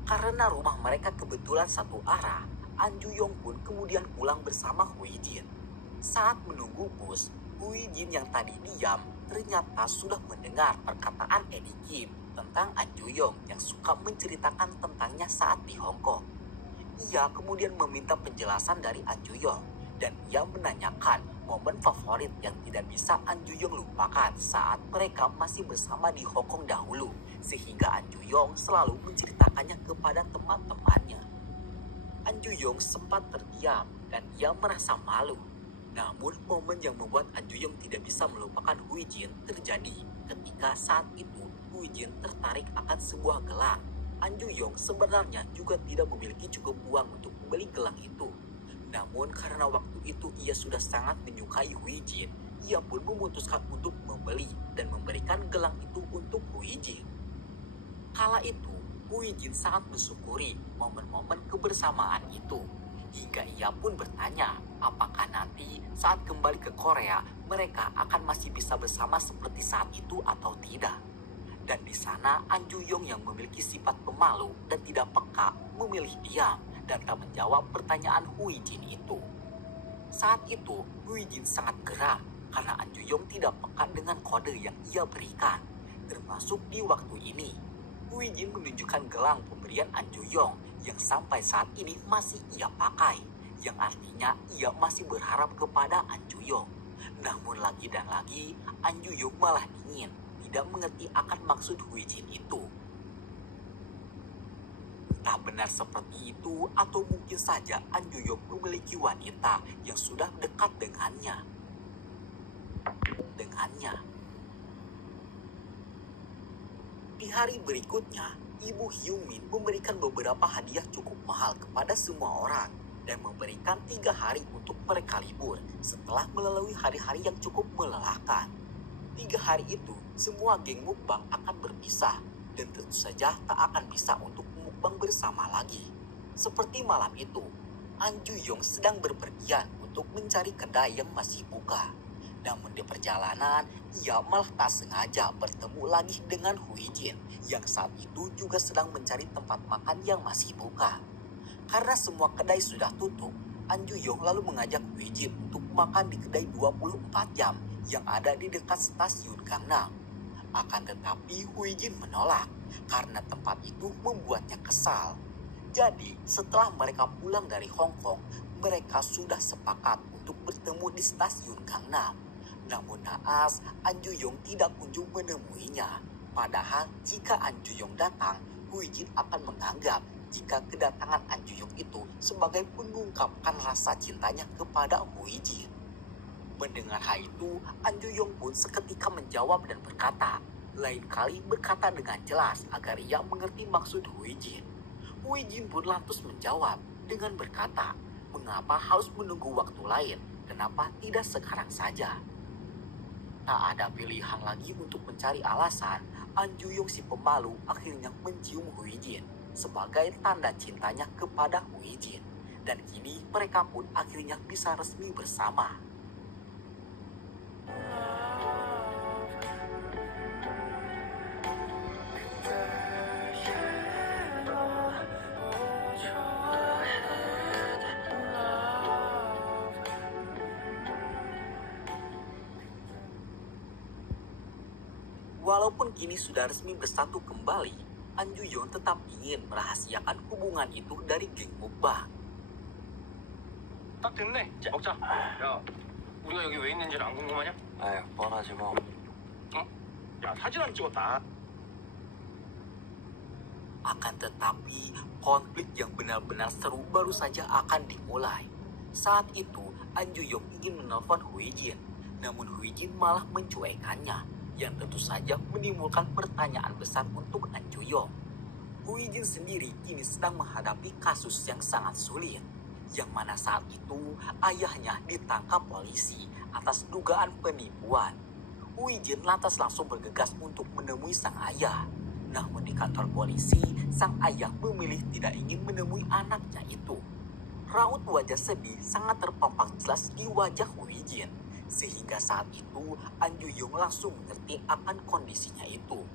Karena rumah mereka kebetulan satu arah, An Ju-yong pun kemudian pulang bersama Hui Jin. Saat menunggu bus, Hui Jin yang tadi diam ternyata sudah mendengar perkataan Eddie Kim tentang An Ju-yong yang suka menceritakan tentangnya saat di Hong Kong. Ia kemudian meminta penjelasan dari An Ju-yong dan ia menanyakan momen favorit yang tidak bisa An Ju-yong lupakan saat mereka masih bersama di Hong Kong dahulu, sehingga An Ju-yong selalu menceritakannya kepada teman-temannya. An Ju-yong sempat terdiam dan ia merasa malu. Namun momen yang membuat An Ju-yong tidak bisa melupakan Hui Jin terjadi ketika saat itu Hui Jin tertarik akan sebuah gelang. An Ju-yong sebenarnya juga tidak memiliki cukup uang untuk membeli gelang itu. Namun karena waktu itu ia sudah sangat menyukai Hui Jin, ia pun memutuskan untuk membeli dan memberikan gelang itu untuk Hui Jin. Kala itu, Hui Jin sangat mensyukuri momen-momen kebersamaan itu. Hingga ia pun bertanya, apakah nanti saat kembali ke Korea, mereka akan masih bisa bersama seperti saat itu atau tidak. Dan di sana An Ju-yong yang memiliki sifat pemalu dan tidak peka memilih diam dan tak menjawab pertanyaan Hui Jin itu. Saat itu, Hui Jin sangat geram karena An Ju-yong tidak peka dengan kode yang ia berikan. Termasuk di waktu ini, Hui Jin menunjukkan gelang pemberian An Ju-yong yang sampai saat ini masih ia pakai, yang artinya ia masih berharap kepada An Ju-yong. Namun lagi dan lagi, An Ju-yong malah dingin, tidak mengerti akan maksud Hui Jin itu. Entah benar seperti itu atau mungkin saja An Ju-yong memiliki wanita yang sudah dekat dengannya. Di hari berikutnya, Ibu Hyungmin memberikan beberapa hadiah cukup mahal kepada semua orang dan memberikan 3 hari untuk mereka libur setelah melalui hari-hari yang cukup melelahkan. 3 hari itu, semua geng mukbang akan berpisah dan tentu saja tak akan bisa untuk mukbang bersama lagi. Seperti malam itu, An Ju-yong sedang berpergian untuk mencari kedai yang masih buka. Namun di perjalanan, ia malah tak sengaja bertemu lagi dengan Hui Jin yang saat itu juga sedang mencari tempat makan yang masih buka. Karena semua kedai sudah tutup, An Ju-yong lalu mengajak Hui Jin untuk makan di kedai 24 jam yang ada di dekat stasiun Gangnam. Akan tetapi Hui Jin menolak karena tempat itu membuatnya kesal. Jadi setelah mereka pulang dari Hong Kong, mereka sudah sepakat untuk bertemu di stasiun Gangnam. Namun naas, An Ju-yong tidak kunjung menemuinya. Padahal jika An Ju-yong datang, Hui Jin akan menganggap jika kedatangan An Ju-yong itu sebagai mengungkapkan rasa cintanya kepada Hui Jin. Mendengar hal itu, An Ju-yong pun seketika menjawab dan berkata, lain kali berkata dengan jelas agar ia mengerti maksud Hui Jin. Hui Jin pun lantas menjawab dengan berkata, mengapa harus menunggu waktu lain? Kenapa tidak sekarang saja? Tak ada pilihan lagi untuk mencari alasan, An Ju-yong si pemalu akhirnya mencium Hui Jin sebagai tanda cintanya kepada Hui Jin. Dan kini mereka pun akhirnya bisa resmi bersama. Walaupun kini sudah resmi bersatu kembali, An Ju-yong tetap ingin merahasiakan hubungan itu dari geng mukbang. 딱 됐네. 먹자. 야, 우리가 여기 왜 있는지는 안 궁금하냐? 에휴, 뻔하지 뭐. 야, 사진 안 찍었다. Akan tetapi, konflik yang benar-benar seru baru saja akan dimulai. Saat itu, An Ju-yong ingin menelpon Hui Jin, namun Hui Jin malah mencuekannya, yang tentu saja menimbulkan pertanyaan besar untuk An Ju-yong. Hui Jin sendiri kini sedang menghadapi kasus yang sangat sulit, yang mana saat itu ayahnya ditangkap polisi atas dugaan penipuan. Hui Jin lantas langsung bergegas untuk menemui sang ayah. Namun di kantor polisi, sang ayah memilih tidak ingin menemui anaknya itu. Raut wajah sedih sangat terpampang jelas di wajah Hui Jin, sehingga saat itu An Ju-yong langsung mengerti akan kondisinya itu.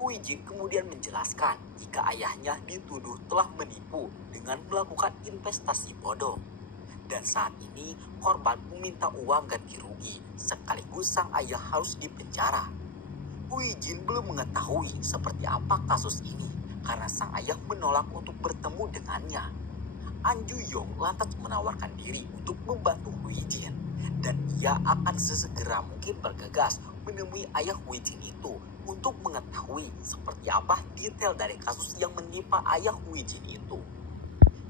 Hui Jin kemudian menjelaskan jika ayahnya dituduh telah menipu dengan melakukan investasi bodong. Dan saat ini korban meminta uang ganti rugi sekaligus sang ayah harus dipenjara. Hui Jin belum mengetahui seperti apa kasus ini karena sang ayah menolak untuk bertemu dengannya. An Ju-yong lantas menawarkan diri untuk membantu Hui Jin dan ia akan sesegera mungkin bergegas menemui ayah Hui Jin itu untuk mengetahui seperti apa detail dari kasus yang menimpa ayah Hui Jin itu.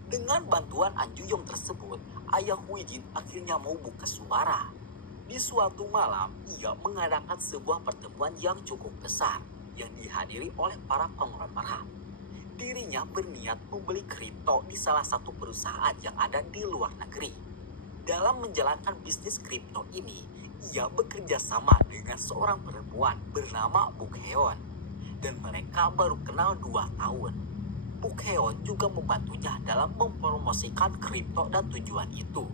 Dengan bantuan An Ju-yong tersebut, ayah Hui Jin akhirnya mau buka suara. Di suatu malam, ia mengadakan sebuah pertemuan yang cukup besar yang dihadiri oleh para konglomerat. Dirinya berniat membeli kripto di salah satu perusahaan yang ada di luar negeri. Dalam menjalankan bisnis kripto ini, ia bekerja sama dengan seorang perempuan bernama Buk Heon. Dan mereka baru kenal 2 tahun. Buk Heon juga membantunya dalam mempromosikan kripto dan tujuan itu.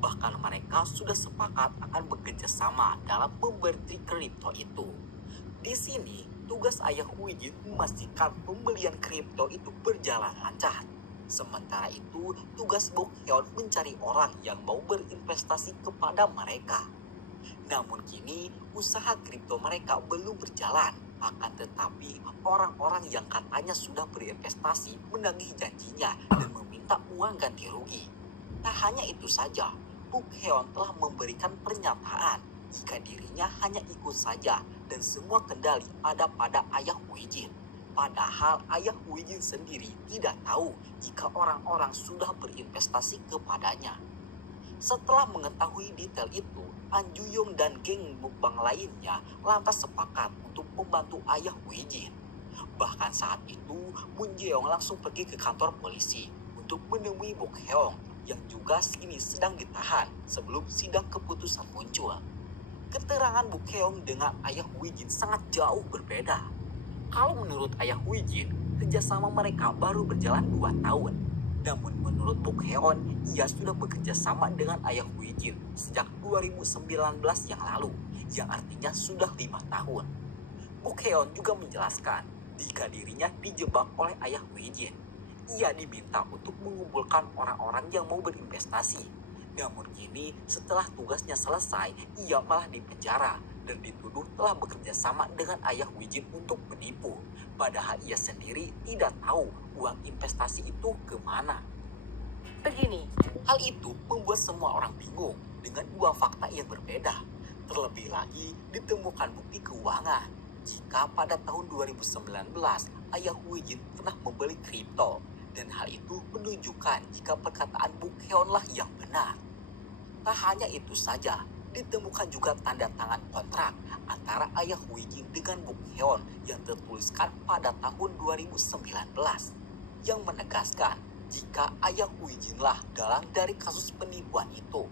Bahkan mereka sudah sepakat akan bekerja sama dalam memberi kripto itu. Di sini, tugas ayah Hui Jin memastikan pembelian kripto itu berjalan lancar. Sementara itu, tugas Buk Heon mencari orang yang mau berinvestasi kepada mereka. Namun kini, usaha kripto mereka belum berjalan. Akan tetapi, orang-orang yang katanya sudah berinvestasi menagih janjinya dan meminta uang ganti rugi. Tak hanya itu saja, Buk Heon telah memberikan pernyataan jika dirinya hanya ikut saja dan semua kendali ada pada ayah Hui Jin. Padahal ayah Hui Jin sendiri tidak tahu jika orang-orang sudah berinvestasi kepadanya. Setelah mengetahui detail itu, An Ju-yong dan geng mukbang lainnya lantas sepakat untuk membantu ayah Hui Jin. Bahkan saat itu, Moon Jeong langsung pergi ke kantor polisi untuk menemui Bok Heong yang juga kini sedang ditahan sebelum sidang keputusan muncul. Keterangan Bok Heong dengan ayah Hui Jin sangat jauh berbeda. Kalau menurut ayah Hui Jin, kerjasama mereka baru berjalan 2 tahun. Namun menurut Bok Heon, ia sudah bekerja sama dengan ayah Hui Jin sejak 2019 yang lalu, yang artinya sudah 5 tahun. Bok Heon juga menjelaskan, jika dirinya dijebak oleh ayah Hui Jin, ia diminta untuk mengumpulkan orang-orang yang mau berinvestasi. Namun kini setelah tugasnya selesai, ia malah dipenjara dan dituduh telah bekerja sama dengan ayah Hui Jin untuk menipu. Padahal ia sendiri tidak tahu uang investasi itu kemana. Begini, Hal itu membuat semua orang bingung dengan 2 fakta yang berbeda. Terlebih lagi ditemukan bukti keuangan. Jika pada tahun 2019 ayah Hui Jin pernah membeli kripto, dan hal itu menunjukkan jika perkataan Bok Heon lah yang benar. Tak hanya itu saja, ditemukan juga tanda tangan kontrak antara ayah Hui Jin dengan Bok Heon yang tertuliskan pada tahun 2019 yang menegaskan jika ayah Hui Jin lah dalang dari kasus penipuan itu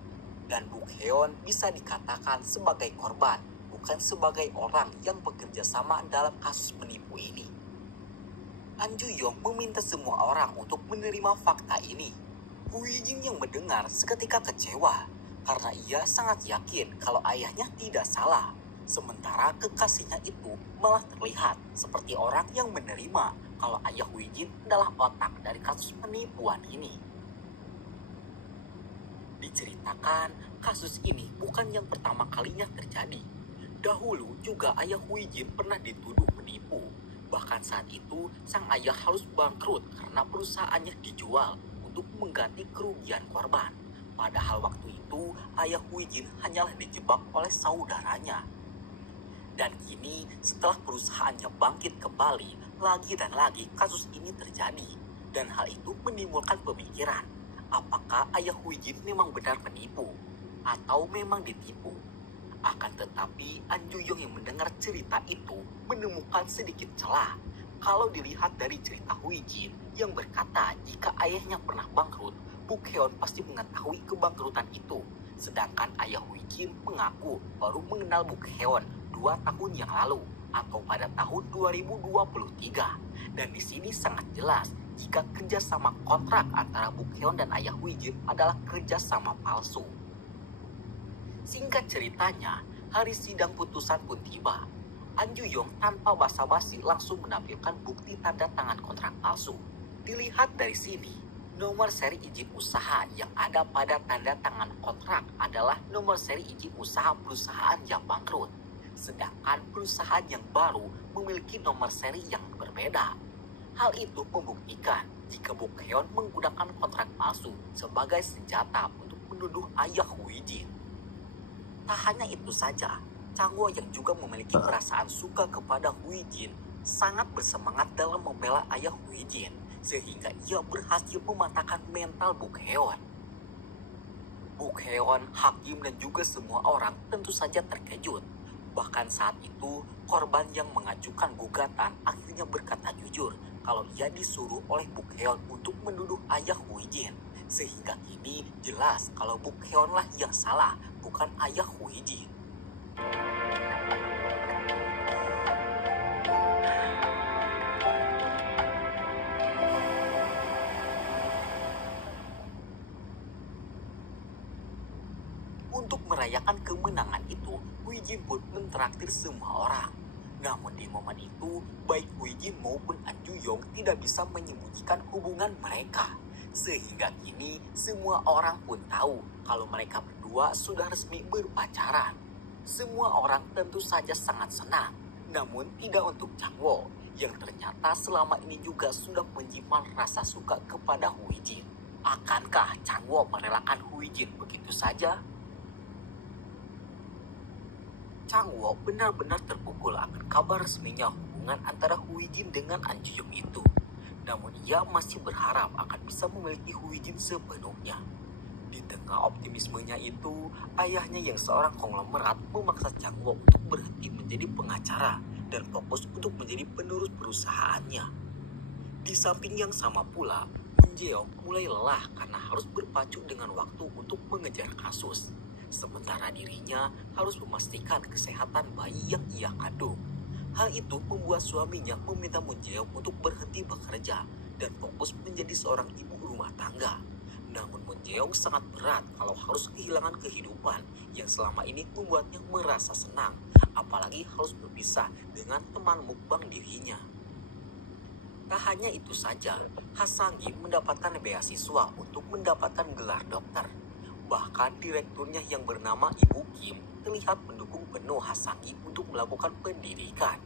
dan Bok Heon bisa dikatakan sebagai korban, bukan sebagai orang yang bekerja sama dalam kasus penipu ini. An Ju-yong meminta semua orang untuk menerima fakta ini. Hui Jin yang mendengar seketika kecewa karena ia sangat yakin kalau ayahnya tidak salah. Sementara kekasihnya itu malah terlihat seperti orang yang menerima kalau ayah Hui Jin adalah otak dari kasus penipuan ini. Diceritakan, kasus ini bukan yang pertama kalinya terjadi. Dahulu juga ayah Hui Jin pernah dituduh menipu. Bahkan saat itu, sang ayah harus bangkrut karena perusahaannya dijual untuk mengganti kerugian korban. Padahal waktu itu, ayah Hui Jin hanyalah dijebak oleh saudaranya. Dan kini, setelah perusahaannya bangkit kembali, lagi dan lagi kasus ini terjadi. Dan hal itu menimbulkan pemikiran, apakah ayah Hui Jin memang benar penipu? Atau memang ditipu? Akan tetapi, An Ju-yong yang mendengar cerita itu menemukan sedikit celah. Kalau dilihat dari cerita Hui Jin yang berkata jika ayahnya pernah bangkrut, Bok Heon pasti mengetahui kebangkrutan itu. Sedangkan ayah Hui Jin mengaku baru mengenal Bok Heon 2 tahun yang lalu atau pada tahun 2023. Dan di sini sangat jelas jika kerjasama kontrak antara Bok Heon dan ayah Hui Jin adalah kerjasama palsu. Singkat ceritanya, hari sidang putusan pun tiba. An Ju-yong tanpa basa-basi langsung menampilkan bukti tanda tangan kontrak palsu. Dilihat dari sini, nomor seri izin usaha yang ada pada tanda tangan kontrak adalah nomor seri izin usaha perusahaan yang bangkrut. Sedangkan perusahaan yang baru memiliki nomor seri yang berbeda. Hal itu membuktikan jika Bok Heon menggunakan kontrak palsu sebagai senjata untuk menuduh ayah Hui Jin. Tak hanya itu saja, Chang-woo yang juga memiliki perasaan suka kepada Hui Jin sangat bersemangat dalam membela ayah Hui Jin, sehingga ia berhasil mematahkan mental Bok Heon. Bok Heon, hakim dan juga semua orang tentu saja terkejut. Bahkan saat itu, korban yang mengajukan gugatan akhirnya berkata jujur kalau ia disuruh oleh Bok Heon untuk menuduh ayah Hui Jin. Sehingga kini jelas kalau Bok Heon lah yang salah, bukan ayah Hui Jin. Untuk merayakan kemenangan itu, Hui Jin pun mentraktir semua orang. Namun di momen itu, baik Hui Jin maupun An Ju-yong tidak bisa menyembunyikan hubungan mereka. Sehingga kini semua orang pun tahu kalau mereka berdua sudah resmi berpacaran. Semua orang tentu saja sangat senang, namun tidak untuk Chang-woo yang ternyata selama ini juga sudah menyimpan rasa suka kepada Hui Jin. Akankah Chang-woo merelakan Hui Jin begitu saja? Chang-woo benar-benar terpukul akan kabar resminya hubungan antara Hui Jin dengan An Ju-yong itu. Namun ia masih berharap akan bisa memiliki Hui Jin sepenuhnya. Di tengah optimismenya itu, ayahnya yang seorang konglomerat memaksa Chang-woo untuk berhenti menjadi pengacara dan fokus untuk menjadi penerus perusahaannya. Di samping yang sama pula, Moon Jae-yong mulai lelah karena harus berpacu dengan waktu untuk mengejar kasus. Sementara dirinya harus memastikan kesehatan bayi yang ia kandung. Hal itu membuat suaminya meminta Moon Jae-yong untuk berhenti bekerja dan fokus menjadi seorang ibu rumah tangga. Namun Moon Jae-yong sangat berat kalau harus kehilangan kehidupan yang selama ini membuatnya merasa senang, apalagi harus berpisah dengan teman mukbang dirinya. Tak hanya itu saja, Ha Sang-gi mendapatkan beasiswa untuk mendapatkan gelar dokter. Bahkan direkturnya yang bernama Ibu Kim terlihat mendukung penuh Ha Sang-gi untuk melakukan pendidikan.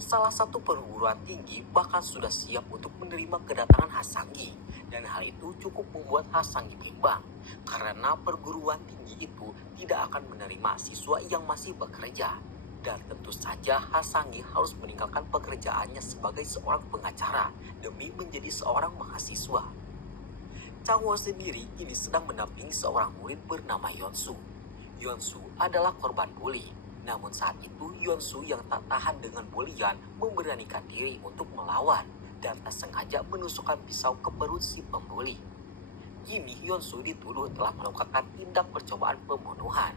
Salah satu perguruan tinggi bahkan sudah siap untuk menerima kedatangan Ha Sang-gi, dan hal itu cukup membuat Ha Sang-gi bimbang karena perguruan tinggi itu tidak akan menerima siswa yang masih bekerja. Dan tentu saja Ha Sang-gi harus meninggalkan pekerjaannya sebagai seorang pengacara demi menjadi seorang mahasiswa. Chang-woo sendiri kini sedang mendampingi seorang murid bernama Yeon-su. Yeon-su adalah korban bully. Namun saat itu Yeon-su yang tak tahan dengan bulian memberanikan diri untuk melawan dan tak sengaja menusukkan pisau ke perut si pembuli. Kini Yeon-su dituduh telah melakukan tindak percobaan pembunuhan.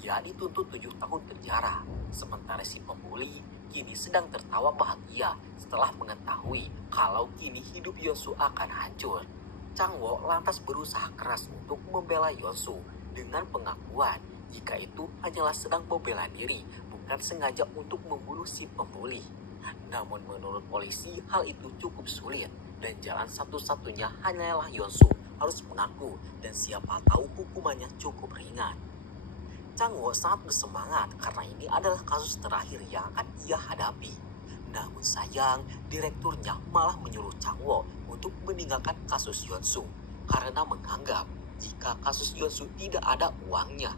Ia dituntut 7 tahun penjara. Sementara si pembuli kini sedang tertawa bahagia setelah mengetahui kalau kini hidup Yeon-su akan hancur. Chang-woo lantas berusaha keras untuk membela Yeon-su dengan pengakuan jika itu hanyalah sedang membela diri, bukan sengaja untuk membunuh si pembuli. Namun menurut polisi hal itu cukup sulit dan jalan satu-satunya hanyalah Yeon-su harus mengaku dan siapa tahu hukumannya cukup ringan. Chang-woo sangat bersemangat karena ini adalah kasus terakhir yang akan ia hadapi. Namun sayang, direkturnya malah menyuruh Chang-woo untuk meninggalkan kasus Yeon-su karena menganggap jika kasus Yeon-su tidak ada uangnya.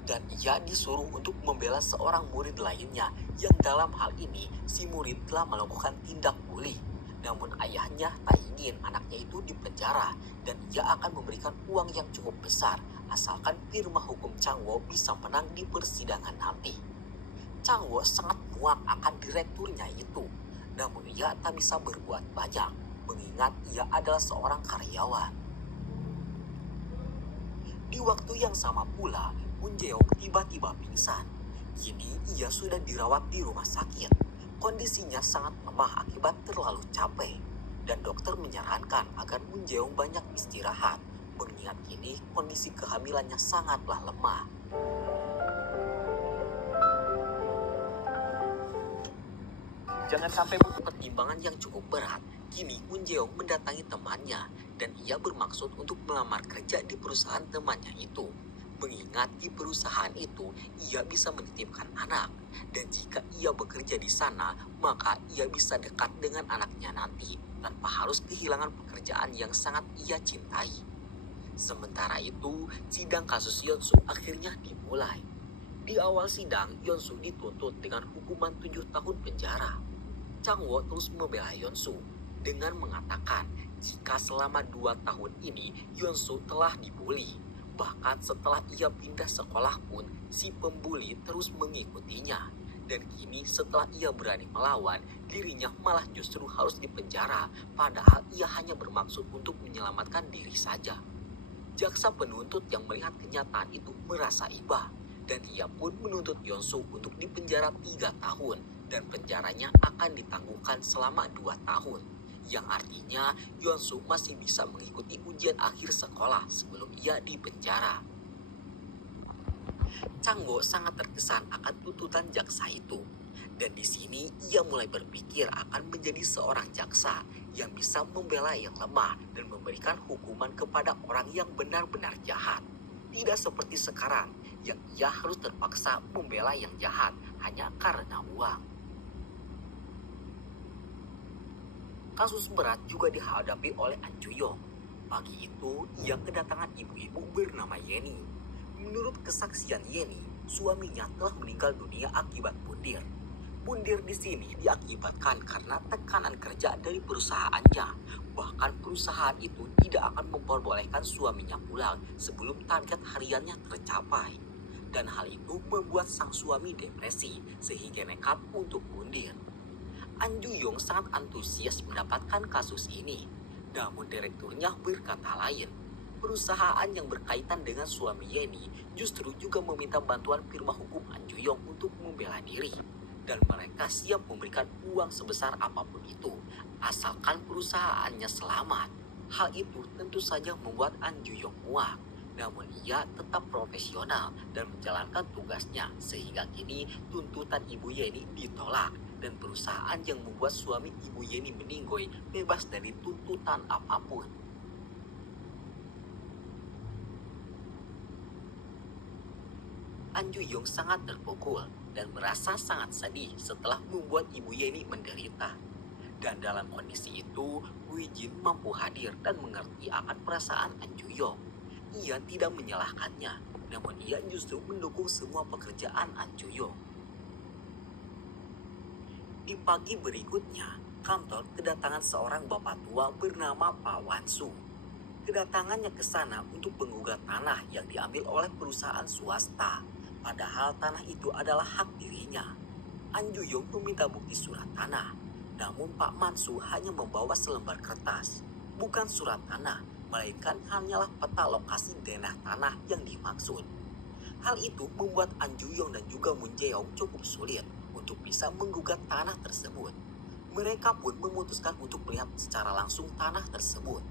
Dan ia disuruh untuk membela seorang murid lainnya yang dalam hal ini si murid telah melakukan tindak bully. Namun ayahnya tak ingin anaknya itu dipenjara dan ia akan memberikan uang yang cukup besar asalkan firma hukum Chang-woo bisa menang di persidangan nanti. Chang-woo sangat muak akan direkturnya itu, namun ia tak bisa berbuat banyak mengingat ia adalah seorang karyawan. Di waktu yang sama pula, Moon Jae-yong tiba-tiba pingsan. Kini ia sudah dirawat di rumah sakit. Kondisinya sangat lemah akibat terlalu capek. Dan dokter menyarankan agar Moon Jae-yong banyak istirahat. Mengingat kini kondisi kehamilannya sangatlah lemah. Jangan sampai butuh pertimbangan yang cukup berat. Kini Moon Jae-yong mendatangi temannya dan ia bermaksud untuk melamar kerja di perusahaan temannya itu. Mengingat di perusahaan itu ia bisa menitipkan anak dan jika ia bekerja di sana maka ia bisa dekat dengan anaknya nanti tanpa harus kehilangan pekerjaan yang sangat ia cintai. Sementara itu sidang kasus Yeon-su akhirnya dimulai. Di awal sidang Yeon-su dituntut dengan hukuman 7 tahun penjara. Chang-woo terus membela Yeon-su dengan mengatakan jika selama 2 tahun ini Yeon-su telah dibully. Bahkan setelah ia pindah sekolah pun, si pembuli terus mengikutinya. Dan kini setelah ia berani melawan, dirinya malah justru harus dipenjara. Padahal ia hanya bermaksud untuk menyelamatkan diri saja. Jaksa penuntut yang melihat kenyataan itu merasa iba. Dan ia pun menuntut Yeon-su untuk dipenjara 3 tahun. Dan penjaranya akan ditanggungkan selama 2 tahun. Yang artinya Yeon-su masih bisa mengikuti ujian akhir sekolah sebelum ia dipenjara. Chang-woo sangat terkesan akan tuntutan jaksa itu. Dan di sini ia mulai berpikir akan menjadi seorang jaksa yang bisa membela yang lemah dan memberikan hukuman kepada orang yang benar-benar jahat. Tidak seperti sekarang yang ia harus terpaksa membela yang jahat hanya karena uang. Kasus berat juga dihadapi oleh An Ju-yong. Pagi itu, ia kedatangan ibu-ibu bernama Yeni. Menurut kesaksian Yeni, suaminya telah meninggal dunia akibat pundir. Pundir di sini diakibatkan karena tekanan kerja dari perusahaannya. Bahkan perusahaan itu tidak akan memperbolehkan suaminya pulang sebelum target hariannya tercapai. dan hal itu membuat sang suami depresi sehingga nekat untuk mundur. An Ju-yong sangat antusias mendapatkan kasus ini, namun direkturnya berkata lain. Perusahaan yang berkaitan dengan suami Yeni justru juga meminta bantuan firma hukum An Ju-yong untuk membela diri, dan mereka siap memberikan uang sebesar apapun itu, asalkan perusahaannya selamat. Hal itu tentu saja membuat An Ju-yong muak, namun ia tetap profesional dan menjalankan tugasnya, sehingga kini tuntutan Ibu Yeni ditolak dan perusahaan yang membuat suami Ibu Yeni meninggoy bebas dari tuntutan apapun. An Ju-yong sangat terpukul dan merasa sangat sedih setelah membuat Ibu Yeni menderita. Dan dalam kondisi itu, Hui Jin mampu hadir dan mengerti akan perasaan An Ju-yong. Ia tidak menyalahkannya, namun ia justru mendukung semua pekerjaan An Ju-yong. Di pagi berikutnya, kantor kedatangan seorang bapak tua bernama Pak Wan Su. Kedatangannya ke sana untuk menggugat tanah yang diambil oleh perusahaan swasta, padahal tanah itu adalah hak dirinya. An Ju-yong meminta bukti surat tanah, namun Pak Mansu hanya membawa selembar kertas, bukan surat tanah, melainkan hanyalah peta lokasi denah tanah yang dimaksud. Hal itu membuat An Ju-yong dan juga Moon Jae-yong cukup sulit untuk bisa menggugat tanah tersebut. Mereka pun memutuskan untuk melihat secara langsung tanah tersebut.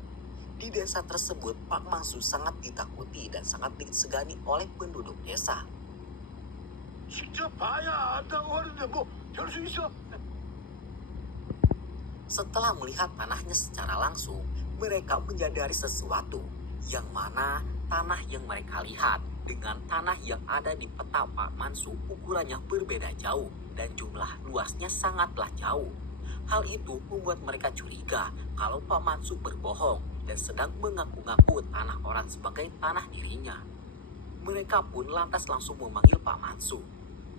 Di desa tersebut, Pak Mansu sangat ditakuti dan sangat disegani oleh penduduk desa. 직접 봐야 안다고 하는데 뭐 별 수 있어? Setelah melihat tanahnya secara langsung, mereka menyadari sesuatu, yang mana tanah yang mereka lihat dengan tanah yang ada di peta Pak Mansu ukurannya berbeda jauh dan jumlah luasnya sangatlah jauh. Hal itu membuat mereka curiga kalau Pak Mansu berbohong dan sedang mengaku-ngaku tanah orang sebagai tanah dirinya. Mereka pun lantas langsung memanggil Pak Mansu.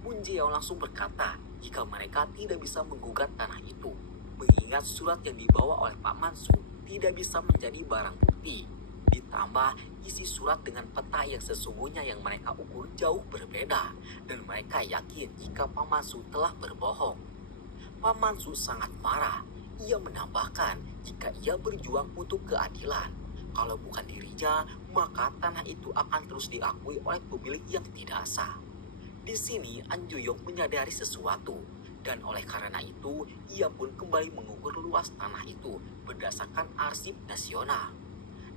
Moon Jae-yong langsung berkata jika mereka tidak bisa menggugat tanah itu, mengingat surat yang dibawa oleh Pak Mansu tidak bisa menjadi barang bukti. Ditambah isi surat dengan peta yang sesungguhnya yang mereka ukur jauh berbeda, dan mereka yakin jika Pak Mansu telah berbohong. Pak Mansu sangat marah. Ia menambahkan jika ia berjuang untuk keadilan, kalau bukan dirinya, maka tanah itu akan terus diakui oleh pemilik yang tidak sah. Di sini An Ju-yong menyadari sesuatu, dan oleh karena itu ia pun kembali mengukur luas tanah itu berdasarkan arsip nasional.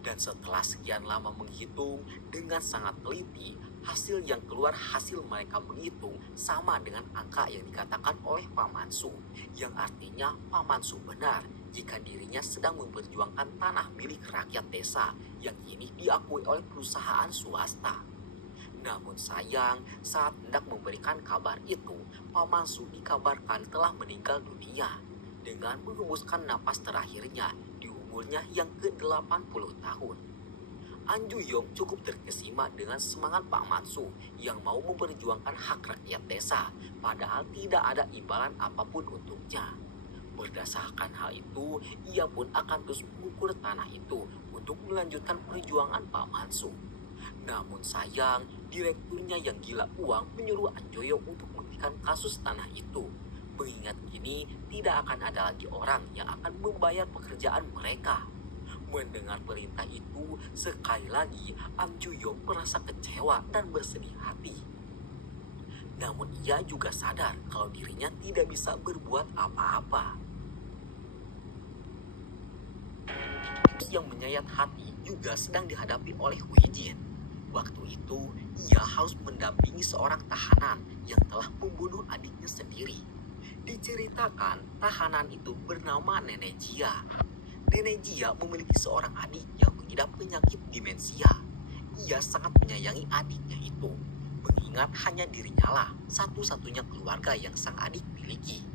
Dan setelah sekian lama menghitung dengan sangat teliti, hasil yang keluar hasil mereka menghitung sama dengan angka yang dikatakan oleh Pak Mansu, yang artinya Pak Mansu benar jika dirinya sedang memperjuangkan tanah milik rakyat desa yang kini diakui oleh perusahaan swasta. Namun sayang, saat hendak memberikan kabar itu, Pak Mansu dikabarkan telah meninggal dunia dengan menghembuskan napas terakhirnya di umurnya yang ke-80 tahun. An Ju-yong cukup terkesima dengan semangat Pak Mansu yang mau memperjuangkan hak rakyat desa, padahal tidak ada imbalan apapun untuknya. Berdasarkan hal itu, ia pun akan terus mengukur tanah itu untuk melanjutkan perjuangan Pak Mansu. Namun sayang, direkturnya yang gila uang menyuruh An Ju-yong untuk menghentikan kasus tanah itu, mengingat kini tidak akan ada lagi orang yang akan membayar pekerjaan mereka. Mendengar perintah itu, sekali lagi An Ju-yong merasa kecewa dan bersedih hati. Namun ia juga sadar kalau dirinya tidak bisa berbuat apa-apa. Yang menyayat hati juga sedang dihadapi oleh Hui Jin. Waktu itu, ia harus mendampingi seorang tahanan yang telah membunuh adiknya sendiri. Diceritakan, tahanan itu bernama Nenek Jia. Nenek Jia memiliki seorang adik yang mengidap penyakit demensia. Ia sangat menyayangi adiknya itu, mengingat hanya dirinya lah satu-satunya keluarga yang sang adik miliki.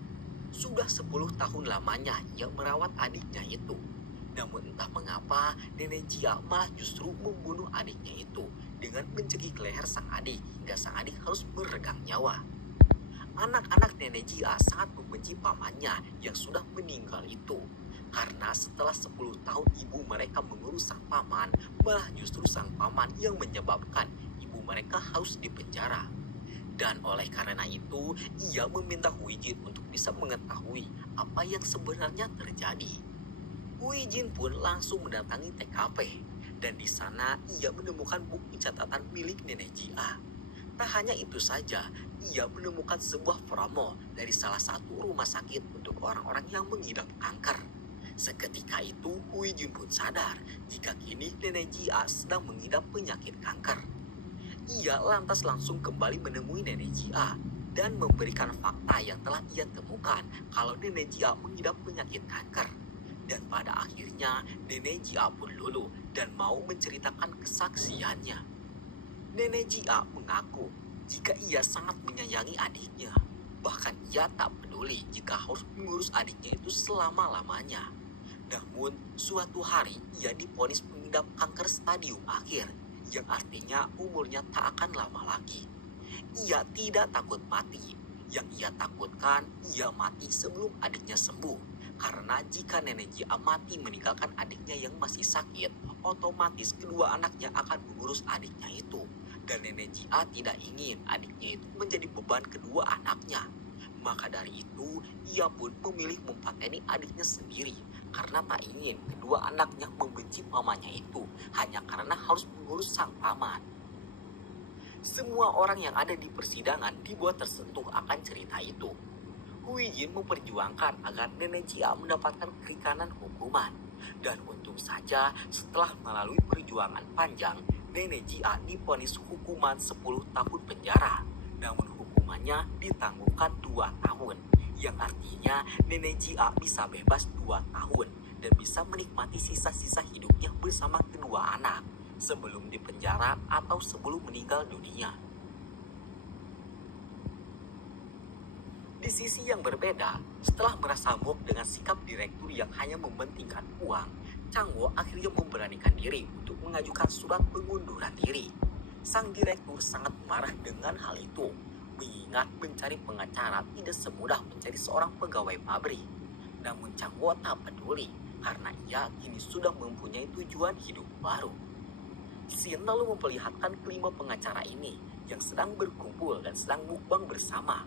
Sudah 10 tahun lamanya ia merawat adiknya itu. Namun entah mengapa Nenek Jia malah justru membunuh adiknya itu dengan mencekik leher sang adik hingga sang adik harus meregang nyawa. Anak-anak Nenek Jia sangat membenci pamannya yang sudah meninggal itu, karena setelah 10 tahun ibu mereka mengurus sang paman, malah justru sang paman yang menyebabkan ibu mereka harus dipenjara. Dan oleh karena itu, ia meminta Huijin untuk bisa mengetahui apa yang sebenarnya terjadi. Huijin pun langsung mendatangi TKP, dan di sana ia menemukan buku catatan milik Nenek Jia. Tak hanya itu saja, ia menemukan sebuah promo dari salah satu rumah sakit untuk orang-orang yang mengidap kanker. Seketika itu, Huijin pun sadar jika kini Nenek Jia sedang mengidap penyakit kanker. Ia lantas langsung kembali menemui Nenek Jia dan memberikan fakta yang telah ia temukan kalau Nenek Jia mengidap penyakit kanker. Dan pada akhirnya Nenek Jia pun luluh dan mau menceritakan kesaksiannya. Nenek Jia mengaku jika ia sangat menyayangi adiknya. Bahkan ia tak peduli jika harus mengurus adiknya itu selama-lamanya. Namun suatu hari ia divonis mengidap kanker stadium akhir, yang artinya umurnya tak akan lama lagi. Ia tidak takut mati. Yang ia takutkan, ia mati sebelum adiknya sembuh. Karena jika Nenek Jia mati meninggalkan adiknya yang masih sakit, otomatis kedua anaknya akan mengurus adiknya itu. Dan Nenek Jia tidak ingin adiknya itu menjadi beban kedua anaknya. Maka dari itu, ia pun memilih mempateni adiknya sendiri. Karena tak ingin kedua anaknya membenci mamanya itu hanya karena harus mengurus sang paman. Semua orang yang ada di persidangan dibuat tersentuh akan cerita itu. Huijin memperjuangkan agar Nenek Jia mendapatkan keringanan hukuman. Dan untung saja setelah melalui perjuangan panjang, Nenek Jia divonis hukuman 10 tahun penjara. Namun hukumannya ditangguhkan 2 tahun. Yang artinya Nenek Jia bisa bebas 2 tahun dan bisa menikmati sisa-sisa hidupnya bersama kedua anak sebelum dipenjara atau sebelum meninggal dunia. Di sisi yang berbeda, setelah merasa muak dengan sikap direktur yang hanya mementingkan uang, Changwo akhirnya memberanikan diri untuk mengajukan surat pengunduran diri. Sang direktur sangat marah dengan hal itu, mengingat mencari pengacara tidak semudah mencari seorang pegawai pabrik. Namun Changwo tak peduli karena ia kini sudah mempunyai tujuan hidup baru. Xin lalu memperlihatkan kelima pengacara ini yang sedang berkumpul dan sedang mukbang bersama.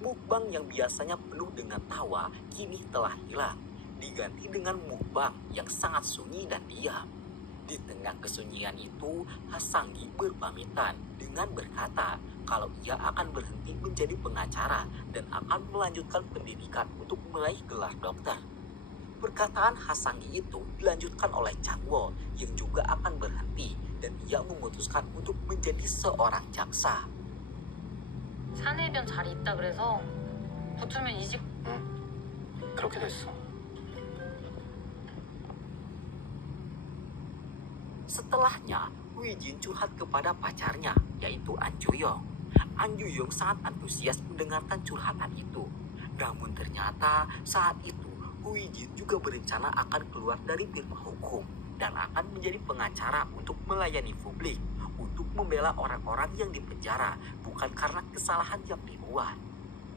Mukbang yang biasanya penuh dengan tawa kini telah hilang, diganti dengan mukbang yang sangat sunyi dan diam. Di tengah kesunyian itu, Hasanggi berpamitan dengan berkata kalau ia akan berhenti menjadi pengacara dan akan melanjutkan pendidikan untuk meraih gelar dokter. Perkataan Hasanggi itu dilanjutkan oleh Changwo yang juga akan berhenti dan ia memutuskan untuk menjadi seorang jaksa. 사내변 잘 있다 그래서 붙으면 이직. 응, 그렇게 됐어. Setelahnya, Huijin curhat kepada pacarnya, yaitu An Juyong. An Juyong sangat antusias mendengarkan curhatan itu. Namun ternyata saat itu, Huijin juga berencana akan keluar dari firma hukum dan akan menjadi pengacara untuk melayani publik, untuk membela orang-orang yang dipenjara, bukan karena kesalahan yang dibuat.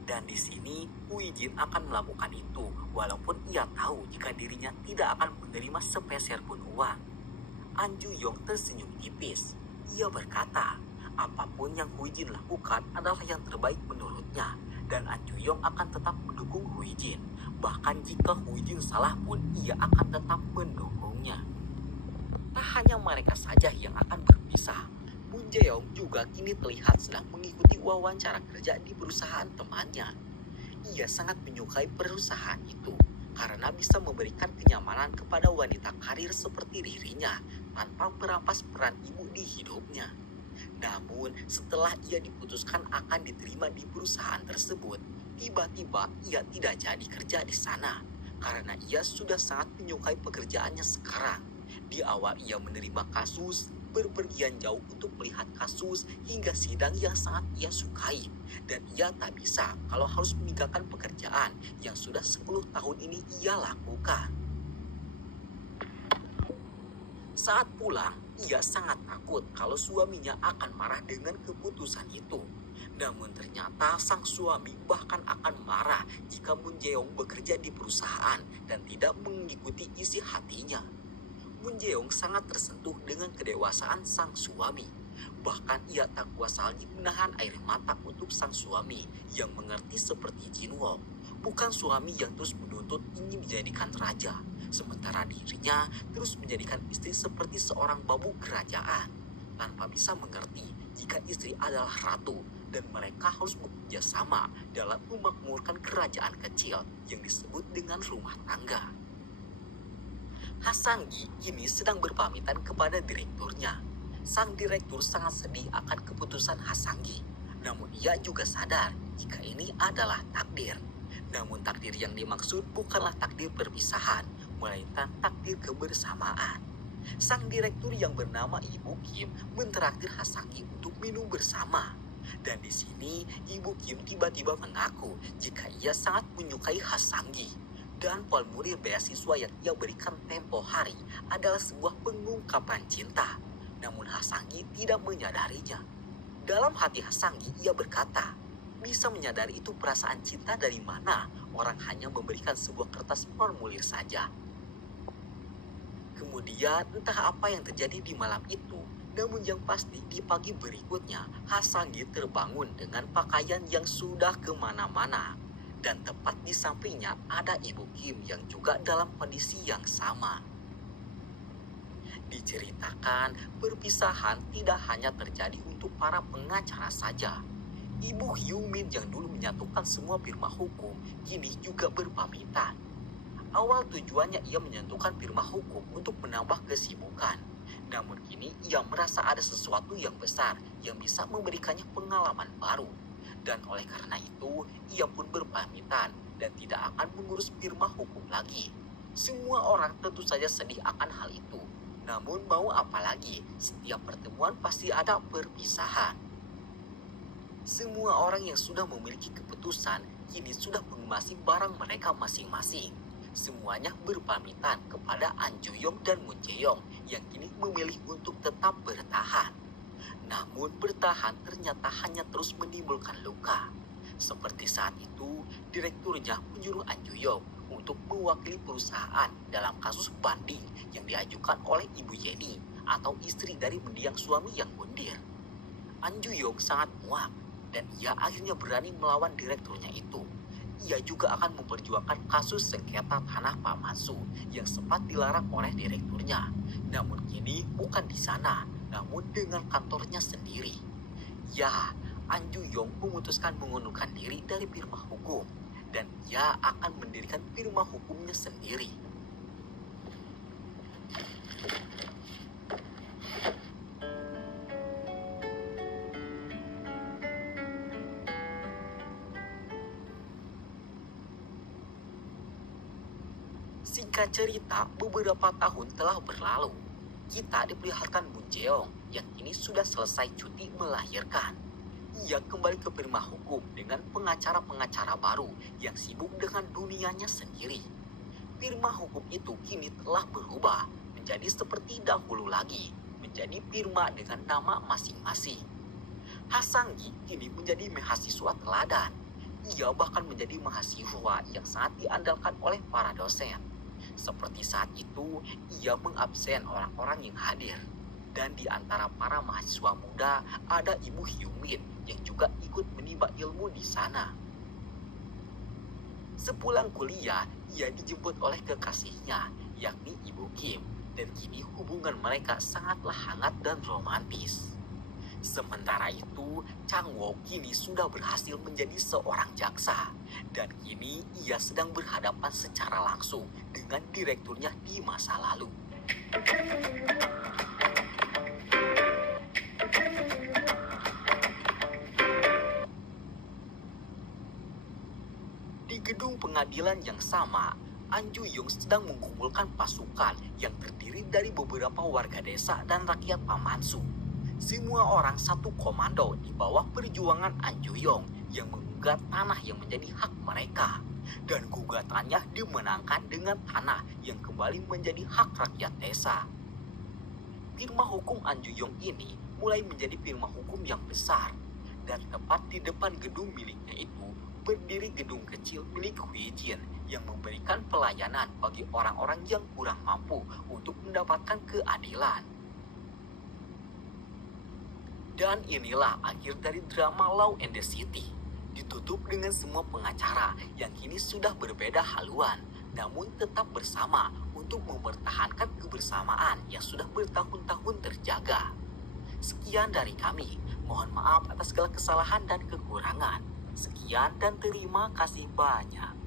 Dan di sini, Huijin akan melakukan itu, walaupun ia tahu jika dirinya tidak akan menerima sepeser pun uang. An Juyong tersenyum tipis. Ia berkata, apapun yang Huijin lakukan adalah yang terbaik menurutnya, dan An Juyong akan tetap mendukung Huijin. Bahkan jika Huijin salah pun, ia akan tetap mendukungnya. Tak hanya mereka saja yang akan berpisah. Moon Jae-yong juga kini terlihat sedang mengikuti wawancara kerja di perusahaan temannya. Ia sangat menyukai perusahaan itu karena bisa memberikan kenyamanan kepada wanita karir seperti dirinya tanpa merampas peran ibu di hidupnya. Namun setelah ia diputuskan akan diterima di perusahaan tersebut, tiba-tiba ia tidak jadi kerja di sana karena ia sudah sangat menyukai pekerjaannya sekarang. Di awal ia menerima kasus, berpergian jauh untuk melihat kasus hingga sidang yang sangat ia sukai. Dan ia tak bisa kalau harus meninggalkan pekerjaan yang sudah 10 tahun ini ia lakukan. Saat pulang, ia sangat takut kalau suaminya akan marah dengan keputusan itu. Namun ternyata sang suami bahkan akan marah jika Moon Jae-yong bekerja di perusahaan dan tidak mengikuti isi hatinya. Moon Jae-yong sangat tersentuh dengan kedewasaan sang suami. Bahkan ia tak kuasa lagi menahan air mata untuk sang suami yang mengerti seperti Jinwo. Bukan suami yang terus menuntut ingin dijadikan raja, sementara dirinya terus menjadikan istri seperti seorang babu kerajaan, tanpa bisa mengerti jika istri adalah ratu dan mereka harus bekerja sama dalam memakmurkan kerajaan kecil yang disebut dengan rumah tangga. Hasanggi kini sedang berpamitan kepada direkturnya. Sang direktur sangat sedih akan keputusan Hasanggi, namun ia juga sadar jika ini adalah takdir. Namun takdir yang dimaksud bukanlah takdir perpisahan, melainkan takdir kebersamaan. Sang direktur yang bernama Ibu Kim mentraktir Hasanggi untuk minum bersama. Dan di sini Ibu Kim tiba-tiba mengaku jika ia sangat menyukai Hasanggi. Dan formulir beasiswa yang ia berikan tempo hari adalah sebuah pengungkapan cinta. Namun Hasanggi tidak menyadarinya. Dalam hati Hasanggi ia berkata, bisa menyadari itu perasaan cinta dari mana? Orang hanya memberikan sebuah kertas formulir saja. Kemudian entah apa yang terjadi di malam itu, namun yang pasti di pagi berikutnya Hasanggi terbangun dengan pakaian yang sudah kemana-mana. Dan tepat di sampingnya ada Ibu Kim yang juga dalam kondisi yang sama. Diceritakan perpisahan tidak hanya terjadi untuk para pengacara saja. Ibu Hyumin yang dulu menyatukan semua firma hukum kini juga berpamitan. Awal tujuannya ia menyatukan firma hukum untuk menambah kesibukan. Namun kini ia merasa ada sesuatu yang besar yang bisa memberikannya pengalaman baru. Dan oleh karena itu ia pun berpamitan dan tidak akan mengurus firma hukum lagi. Semua orang tentu saja sedih akan hal itu. Namun mau apa lagi, setiap pertemuan pasti ada perpisahan. Semua orang yang sudah memiliki keputusan kini sudah mengemasi barang mereka masing-masing. Semuanya berpamitan kepada An Ju-yong dan Moon Jae-yong yang kini memilih untuk tetap bertahan. Namun bertahan ternyata hanya terus menimbulkan luka. Seperti saat itu, direkturnya menyuruh An Ju-yong untuk mewakili perusahaan dalam kasus banding yang diajukan oleh Ibu Jenny atau istri dari mendiang suami yang mundir. An Ju-yong sangat muak dan ia akhirnya berani melawan direkturnya itu. Ia juga akan memperjuangkan kasus sengketa tanah Pak Mansu yang sempat dilarang oleh direkturnya. Namun kini bukan di sana, namun dengan kantornya sendiri. Ya, An Ju-yong memutuskan mengundurkan diri dari firma hukum dan ia akan mendirikan firma hukumnya sendiri. Singkat cerita, beberapa tahun telah berlalu. Kita diperlihatkan Moon Jae-yong yang kini sudah selesai cuti melahirkan. Ia kembali ke firma hukum dengan pengacara-pengacara baru yang sibuk dengan dunianya sendiri. Firma hukum itu kini telah berubah menjadi seperti dahulu lagi, menjadi firma dengan nama masing-masing. Hasanggi kini menjadi mahasiswa teladan. Ia bahkan menjadi mahasiswa yang sangat diandalkan oleh para dosen. Seperti saat itu, ia mengabsen orang-orang yang hadir. Dan di antara para mahasiswa muda ada Ibu Hyumin yang juga ikut menimba ilmu di sana. Sepulang kuliah, ia dijemput oleh kekasihnya, yakni Ibu Kim. Dan kini hubungan mereka sangatlah hangat dan romantis. Sementara itu, Chang-wo kini sudah berhasil menjadi seorang jaksa. Dan kini ia sedang berhadapan secara langsung dengan direkturnya di masa lalu. Di gedung pengadilan yang sama, An Ju-yong sedang mengumpulkan pasukan yang terdiri dari beberapa warga desa dan rakyat Pamansu. Semua orang satu komando di bawah perjuangan An Ju-yong yang menggugat tanah yang menjadi hak mereka. Dan gugatannya dimenangkan dengan tanah yang kembali menjadi hak rakyat desa. Firma hukum An Ju-yong ini mulai menjadi firma hukum yang besar. Dan tepat di depan gedung miliknya itu berdiri gedung kecil milik Hui Jin yang memberikan pelayanan bagi orang-orang yang kurang mampu untuk mendapatkan keadilan. Dan inilah akhir dari drama Law and the City. Ditutup dengan semua pengacara yang kini sudah berbeda haluan, namun tetap bersama untuk mempertahankan kebersamaan yang sudah bertahun-tahun terjaga. Sekian dari kami. Mohon maaf atas segala kesalahan dan kekurangan. Sekian dan terima kasih banyak.